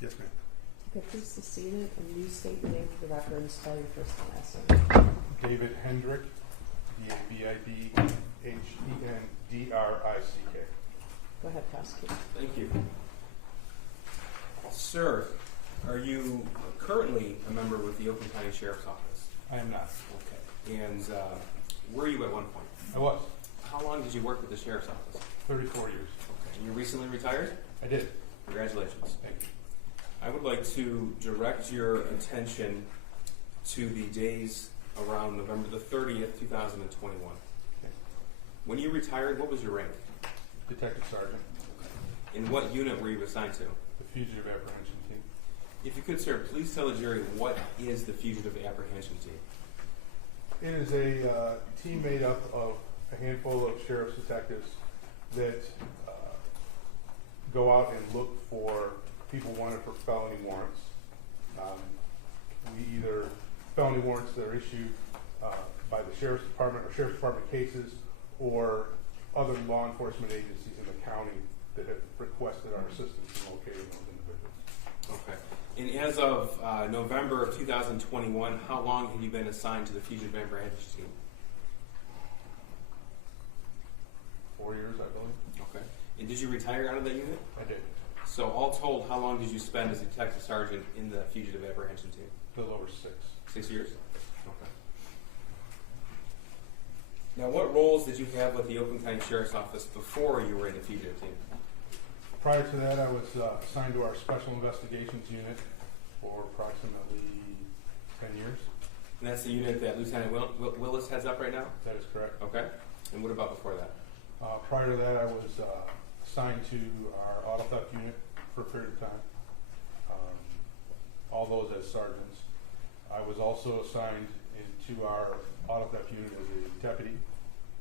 Yes, ma'am. Okay, please be seated and you state your name for the record and spell your first and last name. David Hendrick, D-A-V-I-D-H-E-N-D-R-I-C-K. Go ahead, prosecutor. Thank you. Sir, are you currently a member with the Oakland County Sheriff's Office? I am not. Okay. And were you at one point? I was. How long did you work with the Sheriff's Office? 34 years. Okay. And you recently retired? I did. Congratulations. Thank you. I would like to direct your attention to the days around November the 30th, 2021. Okay. When you retired, what was your rank? Detective Sergeant, In what unit were you assigned to? the Fugitive Apprehension Team. If you could, sir, please tell the jury what is the Fugitive Apprehension Team? It is a team made up of a handful of sheriff's detectives that go out and look for people wanted for felony warrants. We either felony warrants that are issued by the Sheriff's Department or Sheriff's Department cases or other law enforcement agencies in the county that have requested our assistance in locating those individuals. Okay. And as of November of 2021, how long have you been assigned to the Fugitive Apprehension Team? 4 years, I believe. Okay. And did you retire out of that unit? I did. So all told, how long did you spend as a detective sergeant in the Fugitive Apprehension Team? A little over 6. 6 years? Okay. Now, what roles did you have with the Oakland County Sheriff's Office before you were in the Fugitive Team? Prior to that, I was assigned to our Special Investigations Unit for approximately 10 years. And that's the unit that Lieutenant Willis heads up right now? That is correct. Okay. And what about before that? Prior to that, I was assigned to our Auto Theft Unit for a period of time, all those as sergeants. I was also assigned into our Auto Theft Unit as a deputy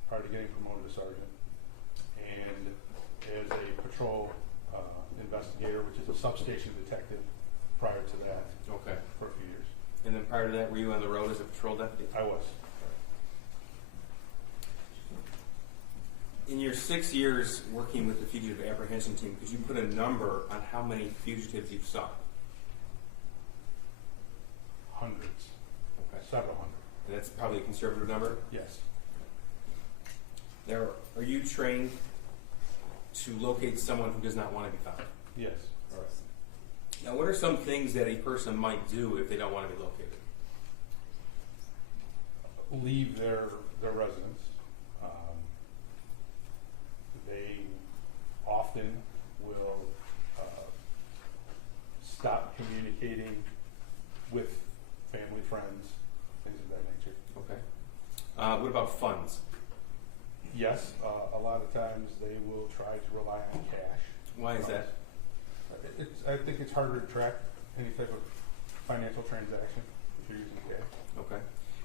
prior to getting promoted to sergeant, and as a patrol investigator, which is a substation detective, prior to that. Okay. For a few years. And then prior to that, were you on the road as a patrol deputy? I was. In your 6 years working with the Fugitive Apprehension Team, could you put a number on how many fugitives you've sought? Hundreds. Okay. Several hundred. And that's probably a conservative number? Yes. Now, are you trained to locate someone who does not want to be found? Yes. All right. Now, what are some things that a person might do if they don't want to be located? Leave their residence. They often will stop communicating with family, friends, things of that nature. Okay. What about funds? Yes, a lot of times they will try to rely on cash. Why is that? I think it's harder to track any type of financial transaction if you're using cash. Okay.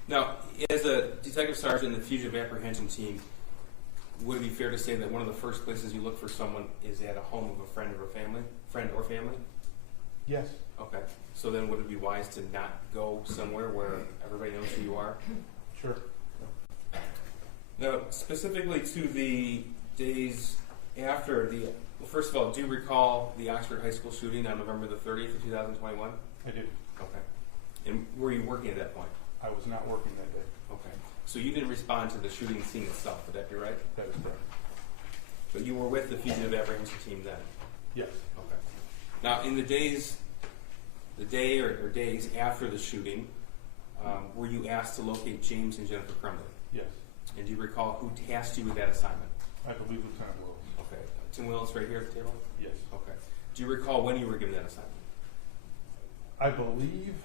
Now, as a detective sergeant in the Fugitive Apprehension Team, would it be fair to say that one of the first places you look for someone is at a home of a friend or family? Yes. Okay. So then would it be wise to not go somewhere where everybody knows who you are? Sure. Now, specifically to the days after well, first of all, do you recall the Oxford High School shooting on November the 30th of 2021? I do. Okay. And were you working at that point? I was not working that day. Okay. So you didn't respond to the shooting scene itself, would that be right? That is correct. But you were with the Fugitive Apprehension Team then? Yes. Okay. Now, in the day or days after the shooting, were you asked to locate James and Jennifer Crumbley? Yes. And do you recall who tasked you with that assignment? I believe Lieutenant Willis. Okay. Tim Willis right here at the table? Yes. Okay. Do you recall when you were given that assignment? I believe,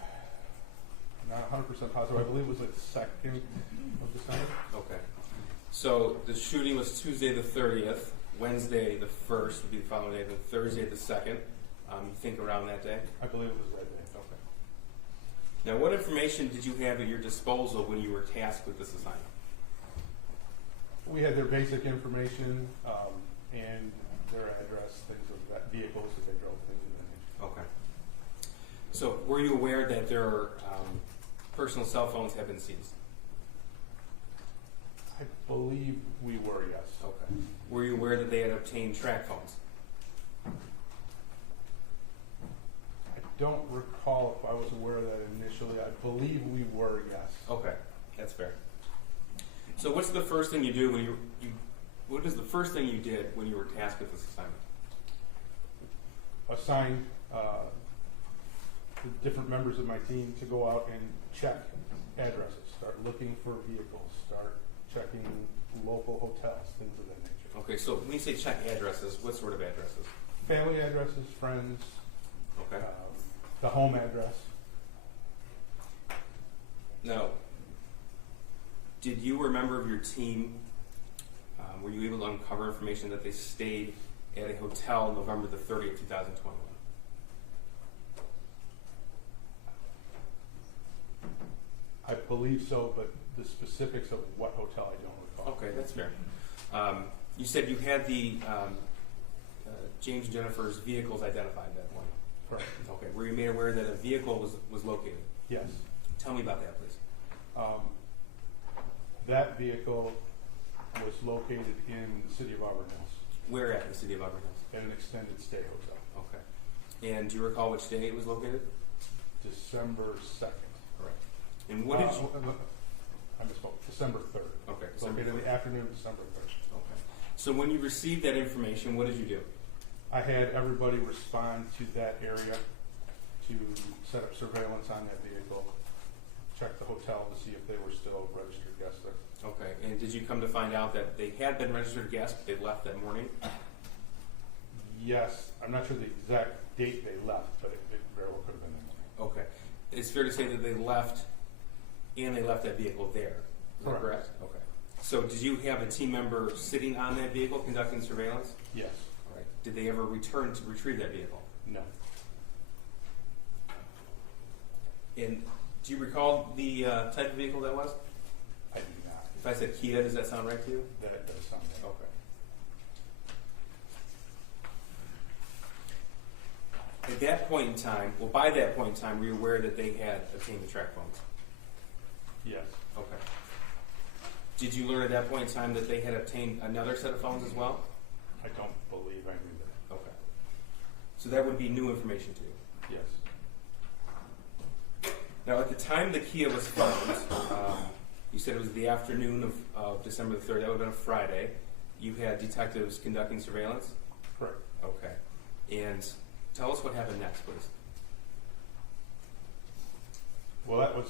not 100% positive, I believe it was like the 2nd of December. Okay. So the shooting was Tuesday the 30th, Wednesday the 1st would be the following day, then Thursday the 2nd. You think around that day? I believe it was that day. Okay. Now, what information did you have at your disposal when you were tasked with this assignment? We had their basic information and their address, things of that, vehicles that they drove, things of that nature. Okay. So, were you aware that their personal cell phones have been seized? I believe we were, yes. Okay. Were you aware that they had obtained track phones? don't recall if I was aware of that initially. I believe we were, yes. Okay, that's fair. So what's the first thing you do when what is the first thing you did when you were tasked with this assignment? Assigned the different members of my team to go out and check addresses, start looking for vehicles, start checking local hotels, things of that nature. Okay, so when you say check addresses, what sort of addresses? Family addresses, friends, Okay. the home address. Now, did you or a member of your team, were you able to uncover information that they stayed at a hotel November the 30th, 2021? I believe so, but the specifics of what hotel I don't recall. Okay, that's fair. You said you had the James and Jennifer's vehicles identified that morning. Correct. Okay, were you made aware that a vehicle was located? Yes. Tell me about that, please. That vehicle was located in the city of Auburn Hills Where at in the city of Auburn Hills? at an extended stay hotel. Okay. And do you recall which day it was located? December 2nd. Correct. And what did you... I misspoke. December 3rd. Okay, December Located in 3rd. the afternoon of December 3rd. Okay. So when you received that information, what did you do? I had everybody respond to that area to set up surveillance on that vehicle, check the hotel to see if they were still registered guests there. Okay. And did you come to find out that they had been registered guests, but they left that morning? Yes, I'm not sure the exact date they left, but it very well could have been that morning. Okay. It's fair to say that they left and they left that vehicle there. Is that Correct. correct? Okay. So did you have a team member sitting on that vehicle conducting surveillance? Yes. All right. Did they ever return to retrieve that vehicle? No. And do you recall the type of vehicle that was? I do not. If I said Kia, does that sound right to you? That does sound right. Okay. At that point in time, well, by that point in time, were you aware that they had obtained the track phones? Yes. Okay. Did you learn at that point in time that they had obtained another set of phones as well? I don't believe I knew that. Okay. So that would be new information to you. Yes. Now, at the time the Kia was found, you said it was the afternoon of December the 3rd. That would have been a Friday. You had detectives conducting surveillance? Correct. Okay. And tell us what happened next, please. Well,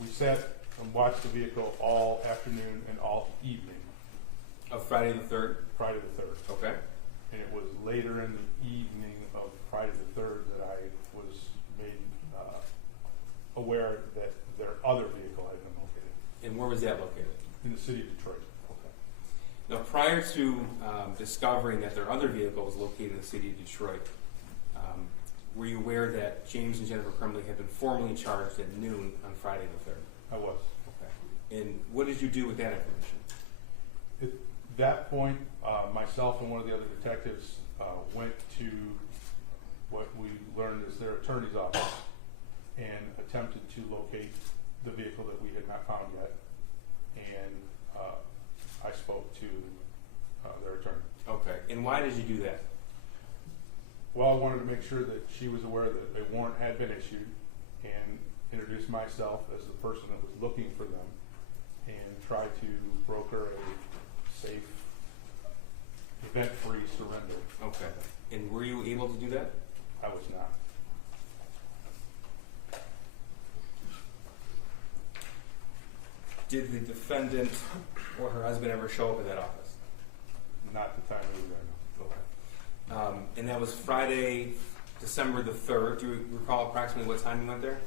we sat and watched the vehicle all afternoon and all evening, Of Friday the 3rd? Friday the 3rd. Okay. And it was later in the evening of Friday the 3rd that I was made aware that their other vehicle had been located And where was that located? in the city of Detroit. Okay. Now, prior to discovering that their other vehicle was located in the city of Detroit, were you aware that James and Jennifer Crumbley had been formally charged at noon on Friday the 3rd? I was. Okay. And what did you do with that information? At that point, myself and one of the other detectives went to what we learned is their attorney's office and attempted to locate the vehicle that we had not found yet. And I spoke to their attorney. Okay. And why did you do that? Well, I wanted to make sure that she was aware that a warrant had been issued and introduce myself as the person that was looking for them and try to broker a safe, event-free surrender. Okay. And were you able to do that? I was not. Did the defendant or her husband ever show up at that office? Not the time we were there, no. Okay. And that was Friday, December the 3rd. Do you recall approximately what time you went there?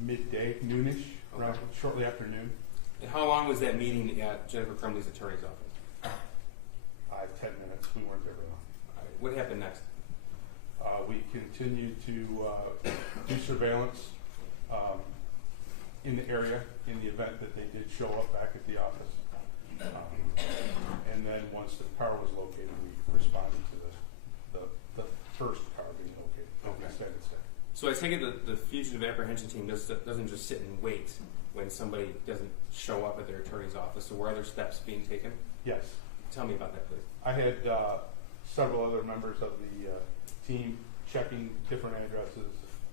Midday, noonish, Okay. around shortly after noon. And how long was that meeting at Jennifer Crumbley's attorney's office? 10 minutes. We weren't there very long. All right. What happened next? We continued to do surveillance in the area in the event that they did show up back at the office. And then once the car was located, we responded to the first car being located. Okay. Extended stay. So I take it the fugitive apprehension team doesn't just sit and wait when somebody doesn't show up at their attorney's office. So were other steps being taken? Yes. Tell me about that, please. I had several other members of the team checking different addresses,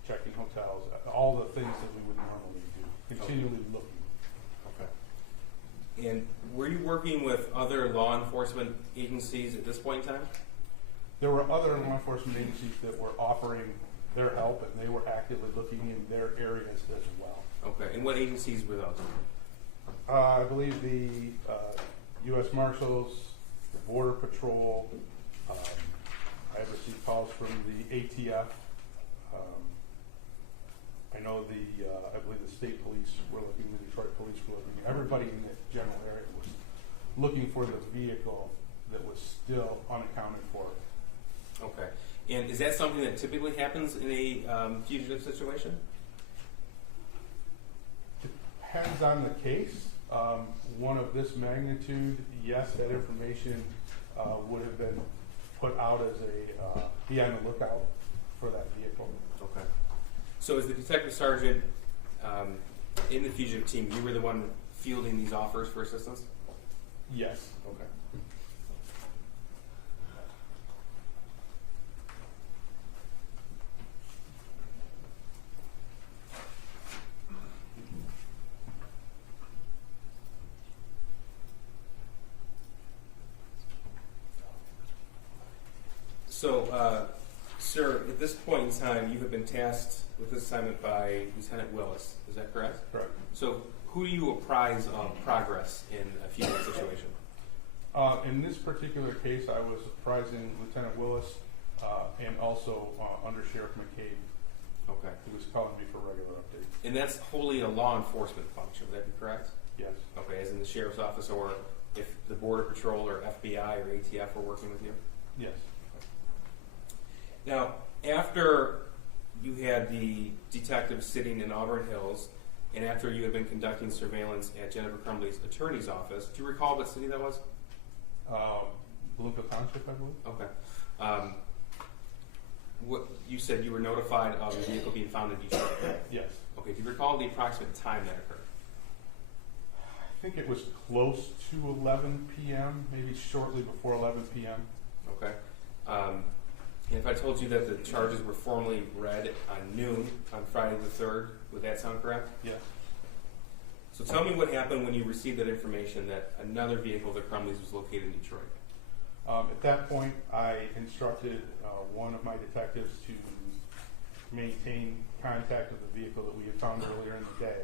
checking hotels, all the things that we would normally do, continually looking. Okay. And were you working with other law enforcement agencies at this point in time? There were other law enforcement agencies that were offering their help, and they were actively looking in their areas as well. Okay. And what agencies were those? I believe the U.S. Marshals, the Border Patrol. I received calls from the ATF. I know I believe the state police were looking, the Detroit police were looking. Everybody in that general area was looking for the vehicle that was still unaccounted for. Okay. And is that something that typically happens in a fugitive situation? Depends on the case. One of this magnitude, yes, that information would have been put out as be on the lookout for that vehicle. Okay. So as the detective sergeant in the fugitive team, you were the one fielding these offers for assistance? Yes. Okay. So, sir, at this point in time, you have been tasked with this assignment by Lieutenant Willis. Is that correct? Correct. So, who do you apprise of progress in a fugitive situation? In this particular case, I was apprising Lieutenant Willis and also Under Sheriff McCabe, Okay. who was calling me for regular updates. And that's wholly a law enforcement function. Would that be correct? Yes. Okay, as in the sheriff's office, or if the Border Patrol or FBI or ATF were working with you? Yes. Now, after you had the detective sitting in Auburn Hills, and after you had been conducting surveillance at Jennifer Crumbley's attorney's office, do you recall what city that was? Bloomfield Township, I believe. Okay. What you said you were notified of the vehicle being found in Detroit. Yes. Okay. Do you recall the approximate time that occurred? I think it was close to 11 p.m., maybe shortly before 11 p.m. Okay. And if I told you that the charges were formally read on noon on Friday the 3rd, would that sound correct? Yes. So tell me what happened when you received that information that another vehicle of the Crumleys was located in Detroit. At that point, I instructed one of my detectives to maintain contact with the vehicle that we had found earlier in the day,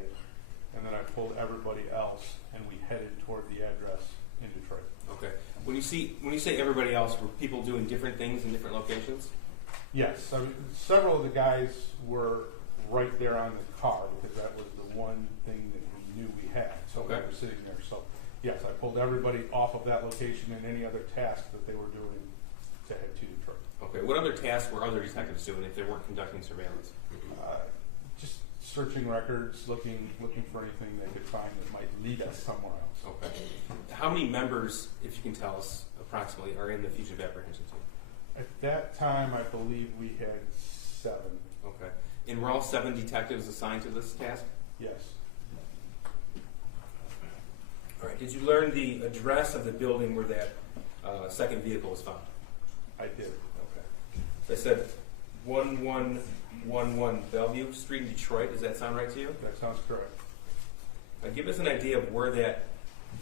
and then I pulled everybody else, and we headed toward the address in Detroit. Okay. When you say everybody else, were people doing different things in different locations? Yes. I mean, several of the guys were right there on the car because that was the one thing that we knew we had. So Okay. they were sitting there. So yes, I pulled everybody off of that location and any other task that they were doing to head to Detroit. Okay. What other tasks were other detectives doing if they weren't conducting surveillance? Just searching records, looking for anything they could find that might lead us somewhere else. Okay. How many members, if you can tell us approximately, are in the fugitive apprehension team? At that time, I believe we had 7. Okay. And were all 7 detectives assigned to this task? Yes. All right. Did you learn the address of the building where that second vehicle was found? I did. Okay. They said 1111 Bellevue Street in Detroit. Does that sound right to you? That sounds correct. Give us an idea of where that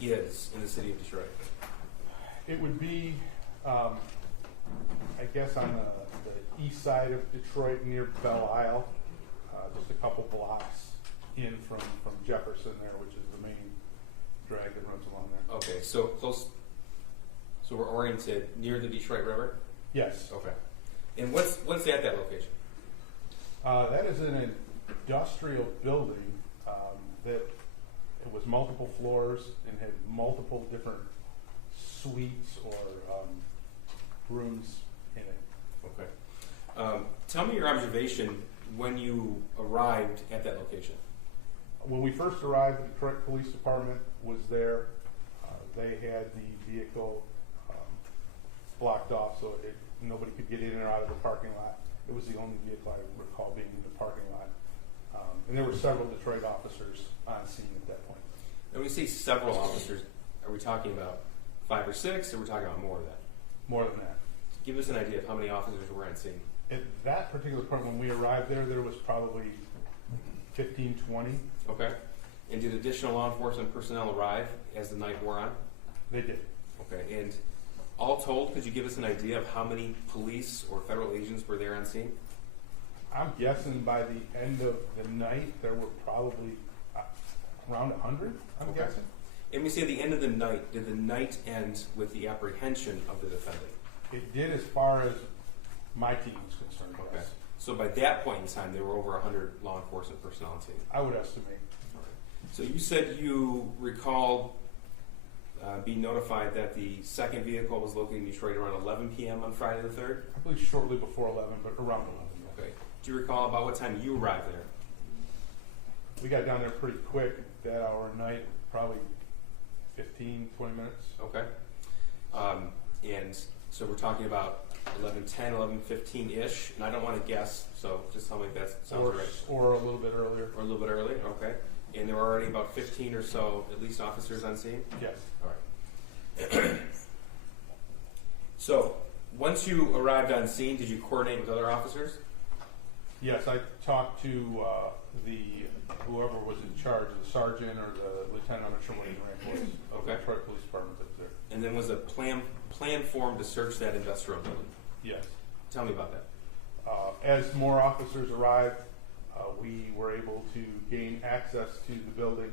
is in the city of Detroit. It would be, I guess, on the east side of Detroit near Belle Isle, just a couple blocks in from Jefferson there, which is the main drag that runs along there. Okay, so close. So we're oriented near the Detroit River? Yes. Okay. And what's at that location? That is an industrial building that it was multiple floors and had multiple different suites or rooms in it. Okay. Tell me your observation when you arrived at that location. When we first arrived, the Detroit Police Department was there. They had the vehicle blocked off so nobody could get in or out of the parking lot. It was the only vehicle I recall being in the parking lot. And there were several Detroit officers on scene at that point. And when we say several officers, are we talking about 5 or 6, or are we talking about more than that? More than that. Give us an idea of how many officers were on scene. At that particular point, when we arrived there was probably 15, 20. Okay. And did additional law enforcement personnel arrive as the night wore on? They did. Okay. And all told, could you give us an idea of how many police or federal agents were there on scene? I'm guessing by the end of the night, there were probably around 100, I'm Okay. guessing. And we say the end of the night, did the night end with the apprehension of the defendant? It did as far as my team was concerned, Okay. yes. So by that point in time, there were over 100 law enforcement personnel on scene. I would estimate. So you said you recalled being notified that the second vehicle was located in Detroit around 11 p.m. on Friday the 3rd? I believe shortly before 11, but around 11. Yes. Okay. Do you recall about what time you arrived there? We got down there pretty quick that hour of night, probably 15, 20 minutes. Okay. And so we're talking about 11:10, 11:15-ish, and I don't want to guess, so just tell me if that sounds right. Or a little bit earlier. Or a little bit early, okay. And there were already about 15 or so, at least, officers on scene? Yes. All right. So, once you arrived on scene, did you coordinate with other officers? Yes, I talked to whoever was in charge, the sergeant or the lieutenant, I'm not sure what his rank was, of the Okay. Detroit Police Department that's there. And then was a plan formed to search that industrial building? Yes. Tell me about that. As more officers arrived, we were able to gain access to the building,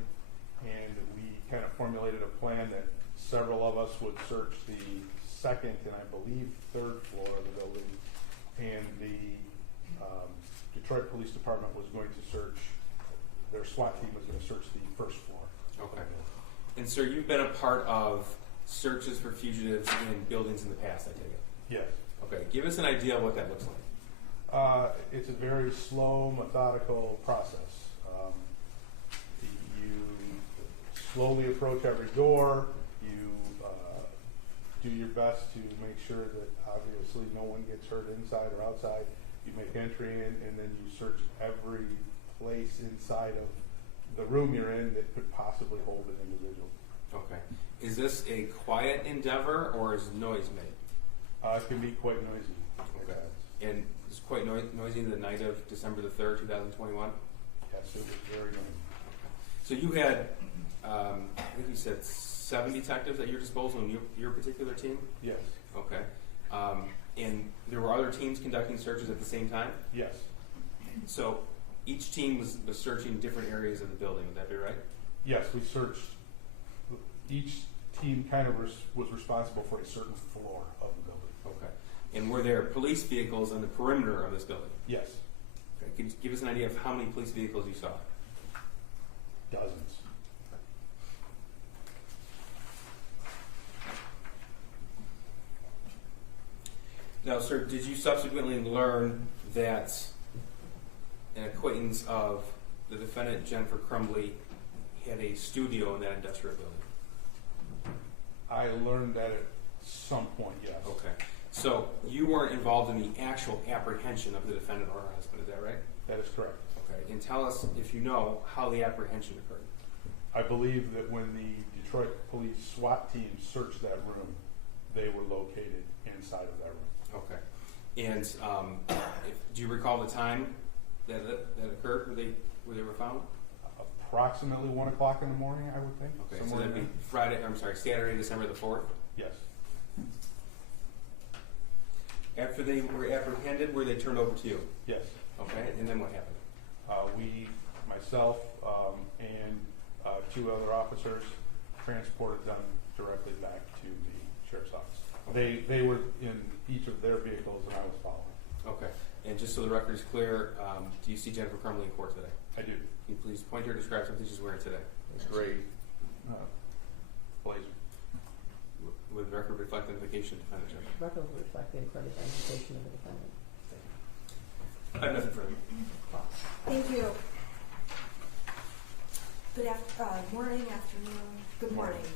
and we kind of formulated a plan that several of us would search the second and I believe third floor of the building, and the Detroit Police Department was going to search, their SWAT team was going to search the first floor. Okay. And sir, you've been a part of searches for fugitives in buildings in the past, I take it? Yes. Okay, give us an idea of what that looks like. It's a very slow, methodical process. You slowly approach every door. You do your best to make sure that obviously no one gets hurt inside or outside. You make entry in, and then you search every place inside of the room you're in that could possibly hold an individual. Okay. Is this a quiet endeavor or is noise made? It can be quite noisy. Okay. And it's quite noisy the night of December the 3rd, 2021? Yes, it was very noisy. So you had, I think you said 7 detectives at your disposal in your particular team? Yes. Okay. And there were other teams conducting searches at the same time? Yes. So each team was searching different areas of the building, would that be right? Yes, we searched. Each team kind of was responsible for a certain floor of the building. Okay. And were there police vehicles on the perimeter of this building? Yes, Okay. Could you give us an idea of how many police vehicles you saw? dozens. Now, sir, did you subsequently learn that an acquaintance of the defendant, Jennifer Crumbley, had a studio in that industrial building? I learned that at some point, yes. Okay. So you weren't involved in the actual apprehension of the defendant or her husband, is that right? That is correct. Okay. And tell us, if you know, how the apprehension occurred. I believe that when the Detroit Police SWAT team searched that room, they were located inside of that room. Okay. And do you recall the time that occurred where they were found? Approximately 1 o'clock in the morning, I would think. Okay, so somewhere that'd in be Saturday, December the 4th? there. Yes. After they were apprehended, were they turned over to you? Yes. Okay, and then what happened? Myself, and 2 other officers transported them directly back to the sheriff's office. Okay. They were in each of their vehicles, and I was following. Okay, and just so the record is clear, do you see Jennifer Crumbley in court today? I do. Can you please point to her and describe something she's wearing today? It's great. Blazer. With record reflect identification of defendant. Jennifer. Record will reflect the accredited identification of the defendant. I have nothing further. Thank you. Good morning, afternoon. Good morning.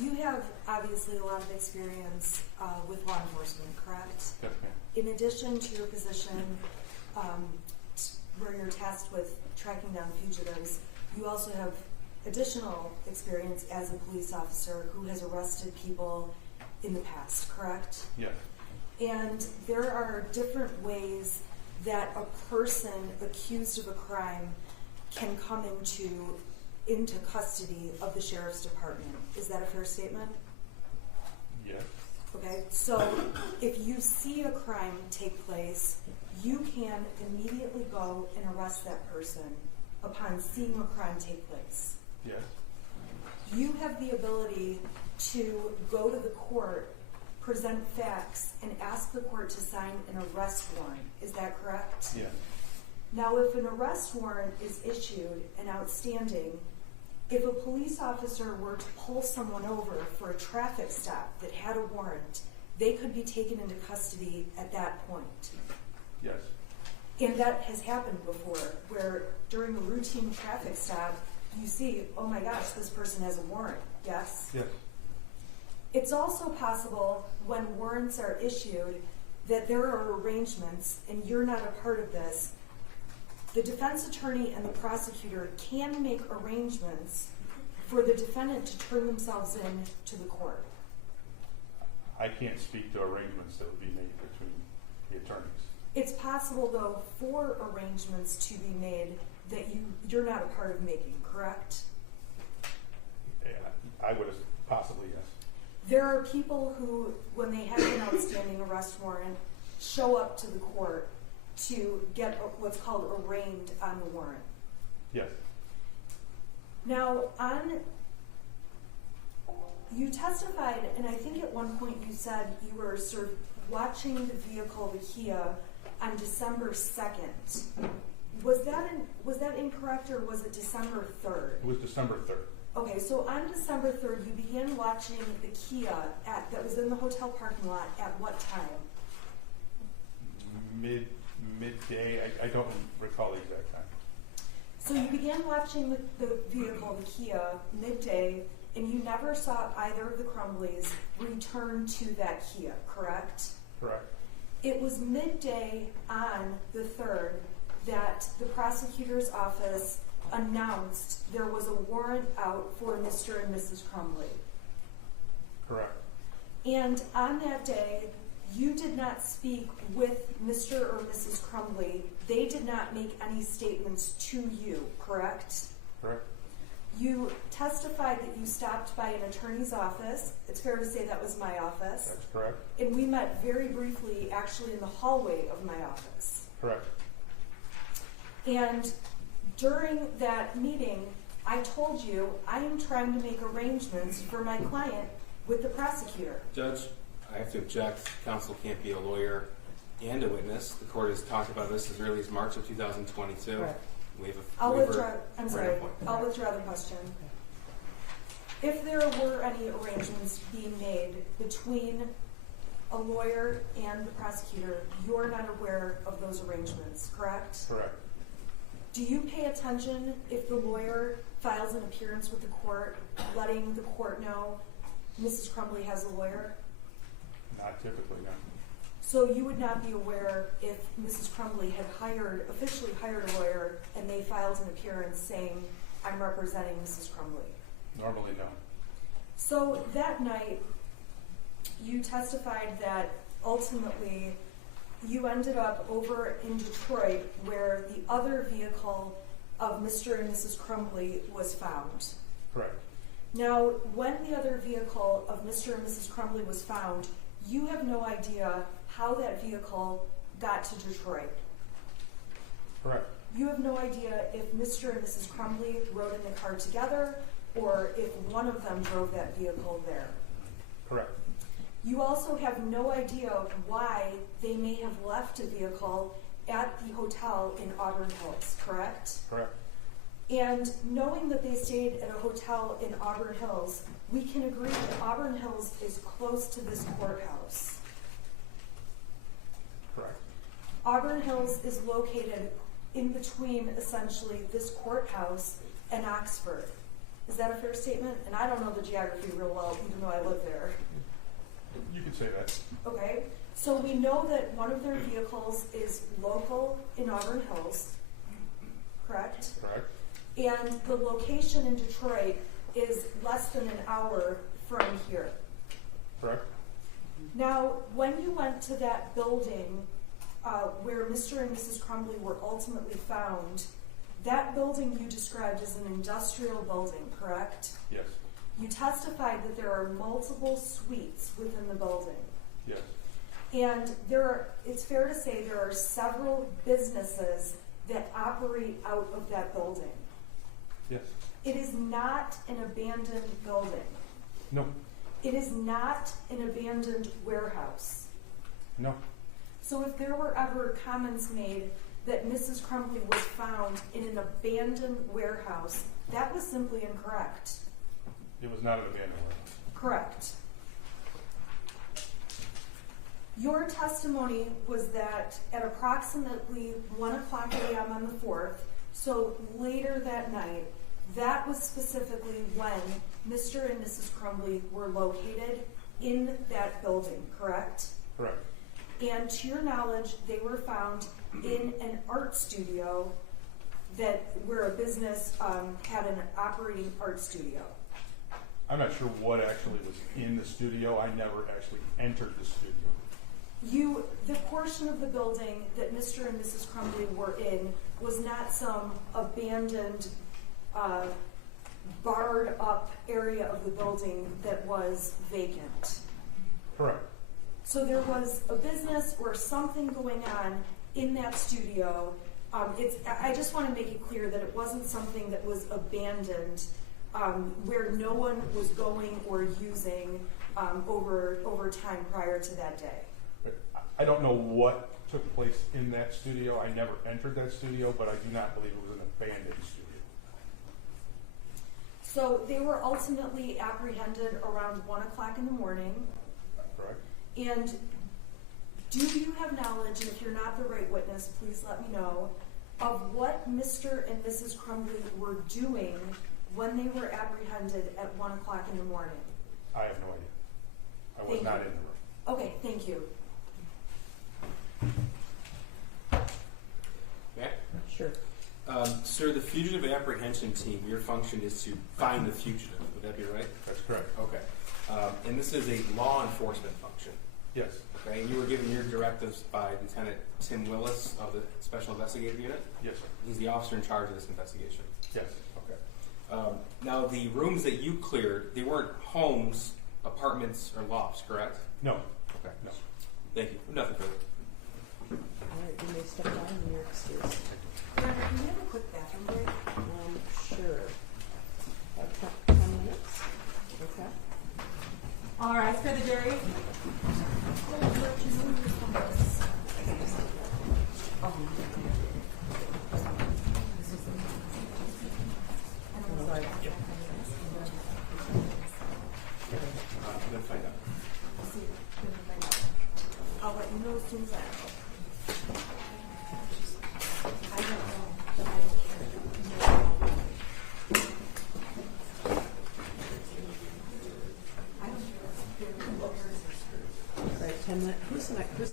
You have obviously a lot of experience with law enforcement, correct? Yes, ma'am. In addition to your position where you're tasked with tracking down fugitives, you also have additional experience as a police officer who has arrested people in the past, correct? Yes. And there are different ways that a person accused of a crime can come into custody of the sheriff's department. Is that a fair statement? Yes. Okay, so if you see a crime take place, you can immediately go and arrest that person upon seeing a crime take place. Yes. You have the ability to go to the court, present facts, and ask the court to sign an arrest warrant. Is that correct? Yes. Now, if an arrest warrant is issued and outstanding, if a police officer were to pull someone over for a traffic stop that had a warrant, they could be taken into custody at that point. Yes. And that has happened before, where during a routine traffic stop, you see, oh my gosh, this person has a warrant. Yes? Yes. It's also possible when warrants are issued that there are arrangements, and you're not a part of this. The defense attorney and the prosecutor can make arrangements for the defendant to turn themselves in to the court. I can't speak to arrangements that would be made between the attorneys. It's possible, though, for arrangements to be made that you're not a part of making, correct? Yeah, I would have possibly, yes. There are people who, when they have an outstanding arrest warrant, show up to the court to get what's called arraigned on the warrant. Yes. Now, you testified, and I think at one point you said you were sort of watching the vehicle, the Kia, on December 2nd. Was that incorrect, or was it December 3rd? It was December 3rd. Okay, so on December 3rd, you began watching the Kia that was in the hotel parking lot at what time? Midday. I don't recall the exact time. So you began watching the vehicle, the Kia, midday, and you never saw either of the Crumbleys return to that Kia, correct? Correct. It was midday on the 3rd that the prosecutor's office announced there was a warrant out for Mr. and Mrs. Crumbley. Correct. And on that day, you did not speak with Mr. or Mrs. Crumbley. They did not make any statements to you, correct? Correct. You testified that you stopped by an attorney's office. It's fair to say that was my office. That's correct. And we met very briefly, actually, in the hallway of my office. Correct. And during that meeting, I told you I am trying to make arrangements for my client with the prosecutor. Judge, I have to object. Counsel can't be a lawyer and a witness. The court has talked about this as early as March of 2022. Right. We have a I'll waiver withdraw. I'm right sorry. at point. I'll withdraw the question. If there were any arrangements being made between a lawyer and the prosecutor, you're not aware of those arrangements, correct? Correct. Do you pay attention if the lawyer files an appearance with the court, letting the court know Mrs. Crumbley has a lawyer? Not typically, no. So you would not be aware if Mrs. Crumbley had officially hired a lawyer, and they filed an appearance saying, I'm representing Mrs. Crumbley. Normally, no. So that night, you testified that ultimately you ended up over in Detroit where the other vehicle of Mr. and Mrs. Crumbley was found. Correct. Now, when the other vehicle of Mr. and Mrs. Crumbley was found, you have no idea how that vehicle got to Detroit. Correct. You have no idea if Mr. and Mrs. Crumbley rode in the car together or if one of them drove that vehicle there. Correct. You also have no idea why they may have left a vehicle at the hotel in Auburn Hills, correct? Correct. And knowing that they stayed at a hotel in Auburn Hills, we can agree that Auburn Hills is close to this courthouse. Correct. Auburn Hills is located in between, essentially, this courthouse and Oxford. Is that a fair statement? And I don't know the geography real well, even though I live there. You could say that. Okay, so we know that one of their vehicles is local in Auburn Hills, correct? Correct. And the location in Detroit is less than an hour from here. Correct. Now, when you went to that building where Mr. and Mrs. Crumbley were ultimately found, that building you described as an industrial building, correct? Yes. You testified that there are multiple suites within the building. Yes. And it's fair to say there are several businesses that operate out of that building. Yes. It is not an abandoned building. No. It is not an abandoned warehouse. No. So if there were ever comments made that Mrs. Crumbley was found in an abandoned warehouse, that was simply incorrect. It was not an abandoned warehouse. Correct. Your testimony was that at approximately 1 o'clock a.m. on the 4th, so later that night, that was specifically when Mr. and Mrs. Crumbley were located in that building, correct? Correct. And to your knowledge, they were found in an art studio where a business had an operating art studio. I'm not sure what actually was in the studio. I never actually entered the studio. The portion of the building that Mr. and Mrs. Crumbley were in was not some abandoned, barred up area of the building that was vacant. Correct. So there was a business or something going on in that studio. I just want to make it clear that it wasn't something that was abandoned, where no one was going or using over time prior to that day. But I don't know what took place in that studio. I never entered that studio, but I do not believe it was an abandoned studio. So they were ultimately apprehended around 1 o'clock in the morning. Correct. And do you have knowledge, and if you're not the right witness, please let me know, of what Mr. and Mrs. Crumbley were doing when they were apprehended at 1 o'clock in the morning? I have no idea. I was Thank not you. in the room. Okay, thank you. Matt? Sure. Sir, the fugitive apprehension team, your function is to find the fugitive. Would that be right? That's correct. Okay. And this is a law enforcement function. Yes. Okay. And you were given your directives by Lieutenant Tim Willis of the Special Investigative Unit. Yes, sir. He's the officer in charge of this investigation. Yes. Okay. Now, the rooms that you cleared, they weren't homes, apartments, or lofts, correct? No. Okay. No. Thank you. Nothing further. All right, you may step down and you're excused. Your Honor, can we have a quick bathroom break? Sure. About 10 minutes. Okay. All right, for the jury. I'm sorry. I'm going to find out. I'll let you know as soon as I know. I don't know, but I don't care. I don't care. All right, 10 minutes. Who's the next witness?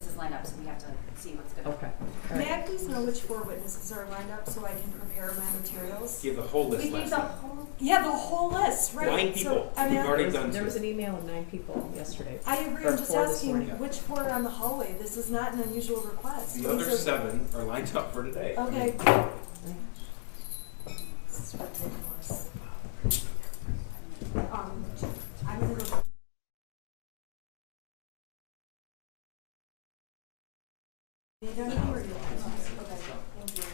This is lined up, so we have to see what's good. Okay. All May right. I please know which 4 witnesses are lined up so I can prepare my materials? Give the whole list We need last the time. whole. Yeah, the whole list, right? 9 people. You've already done There 2. was an email of 9 people yesterday. I agree. Or I'm just 4 this asking morning. which 4 are on the hallway. This is not an unusual request. The other These are- 7 are lined up for today. Okay. This is ridiculous. I'm gonna go. You don't know where you are. Okay, thank you.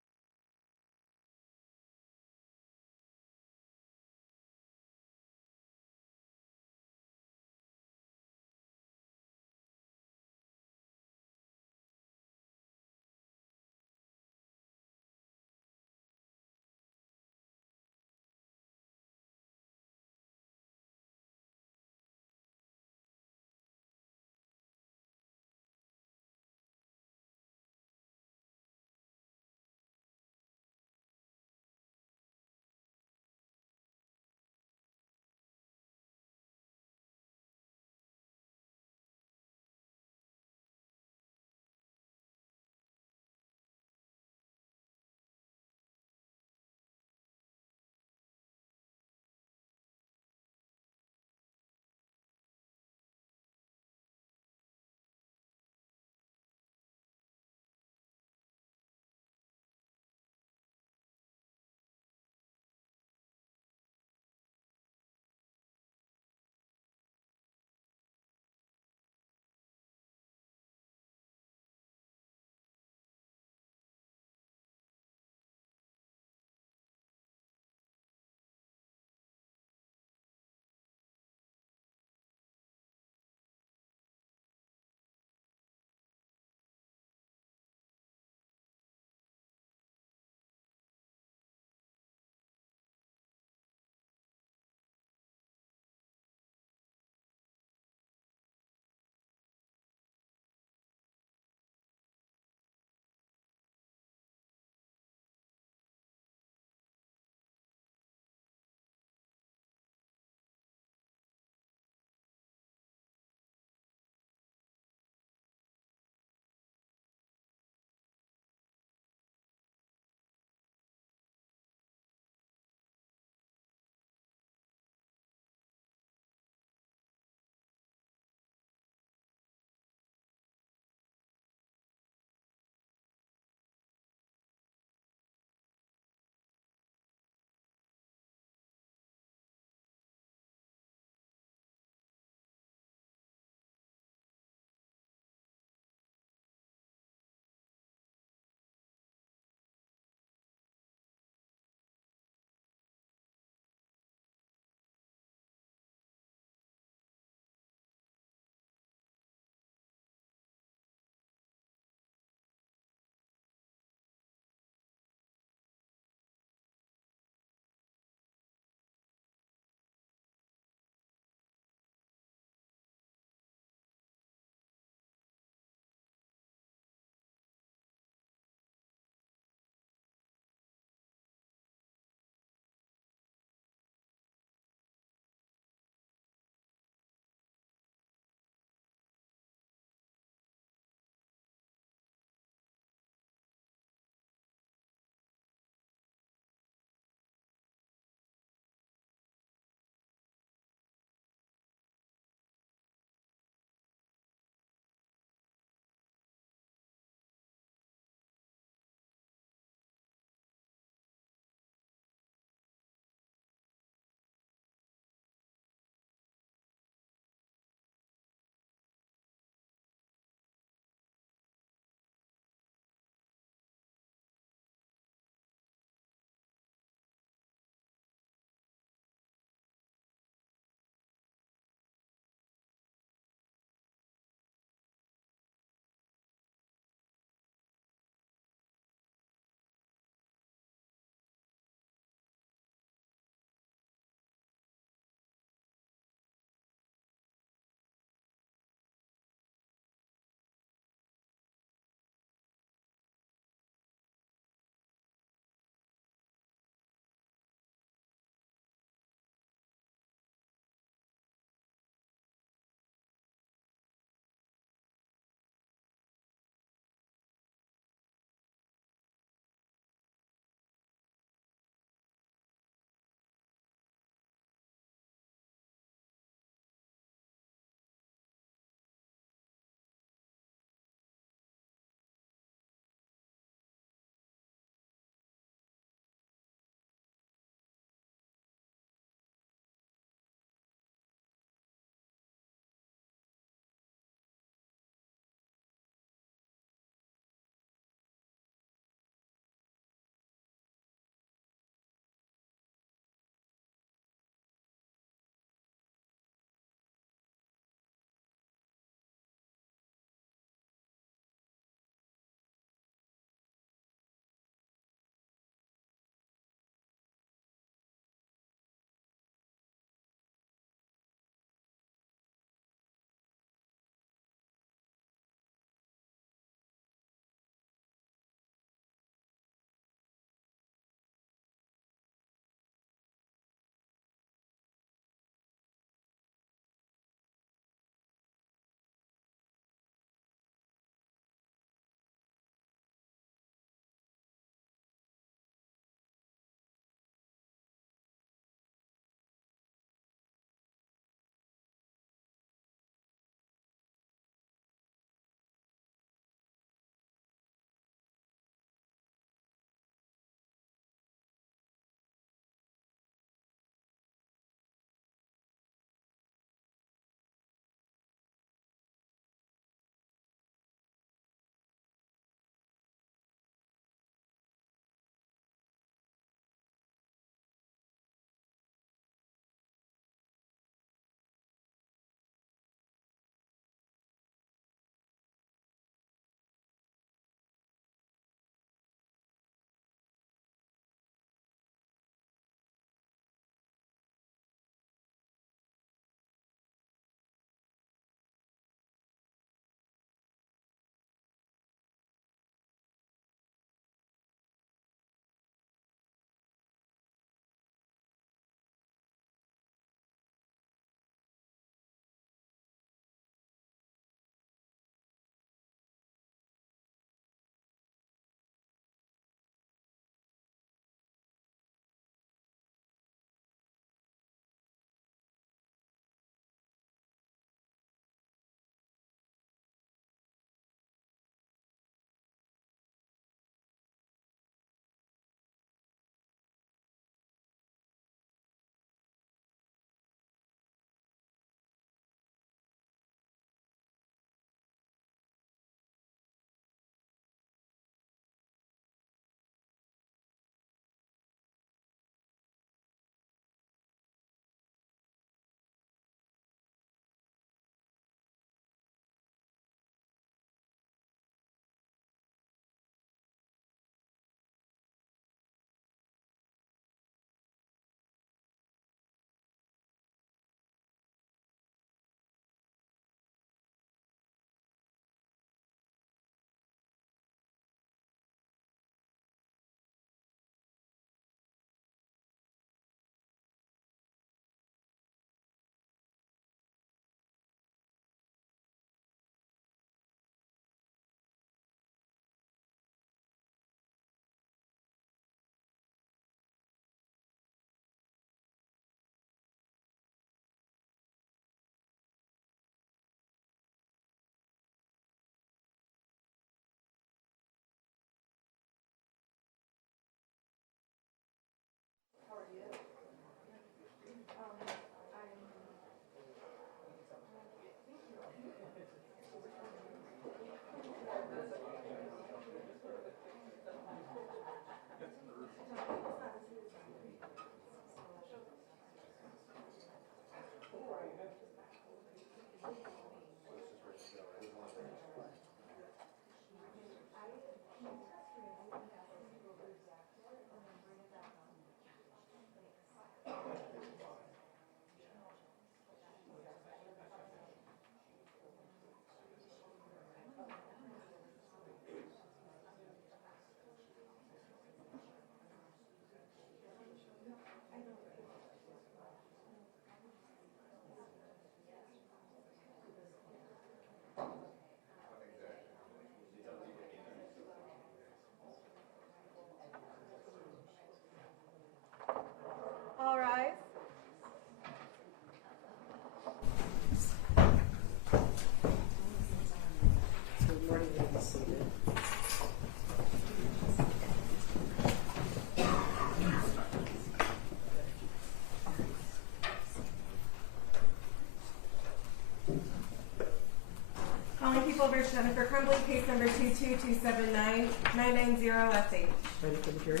Only People versus Jennifer Crumbley, case number 22279-990-SH. Ready for the jury?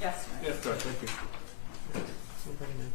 Yes, Yes, sir. Thank you. We'll bring it in.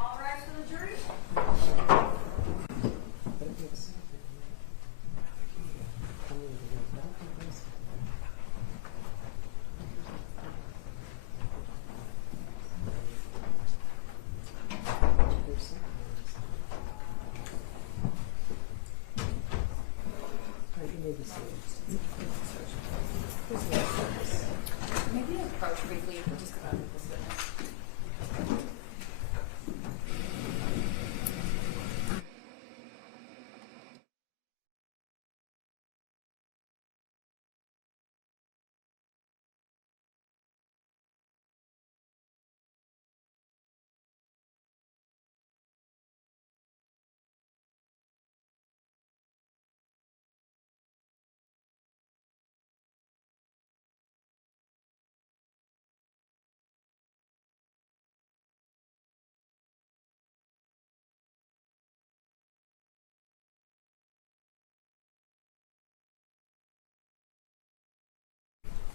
All rise for the jury. Maybe approach briefly, just about this witness.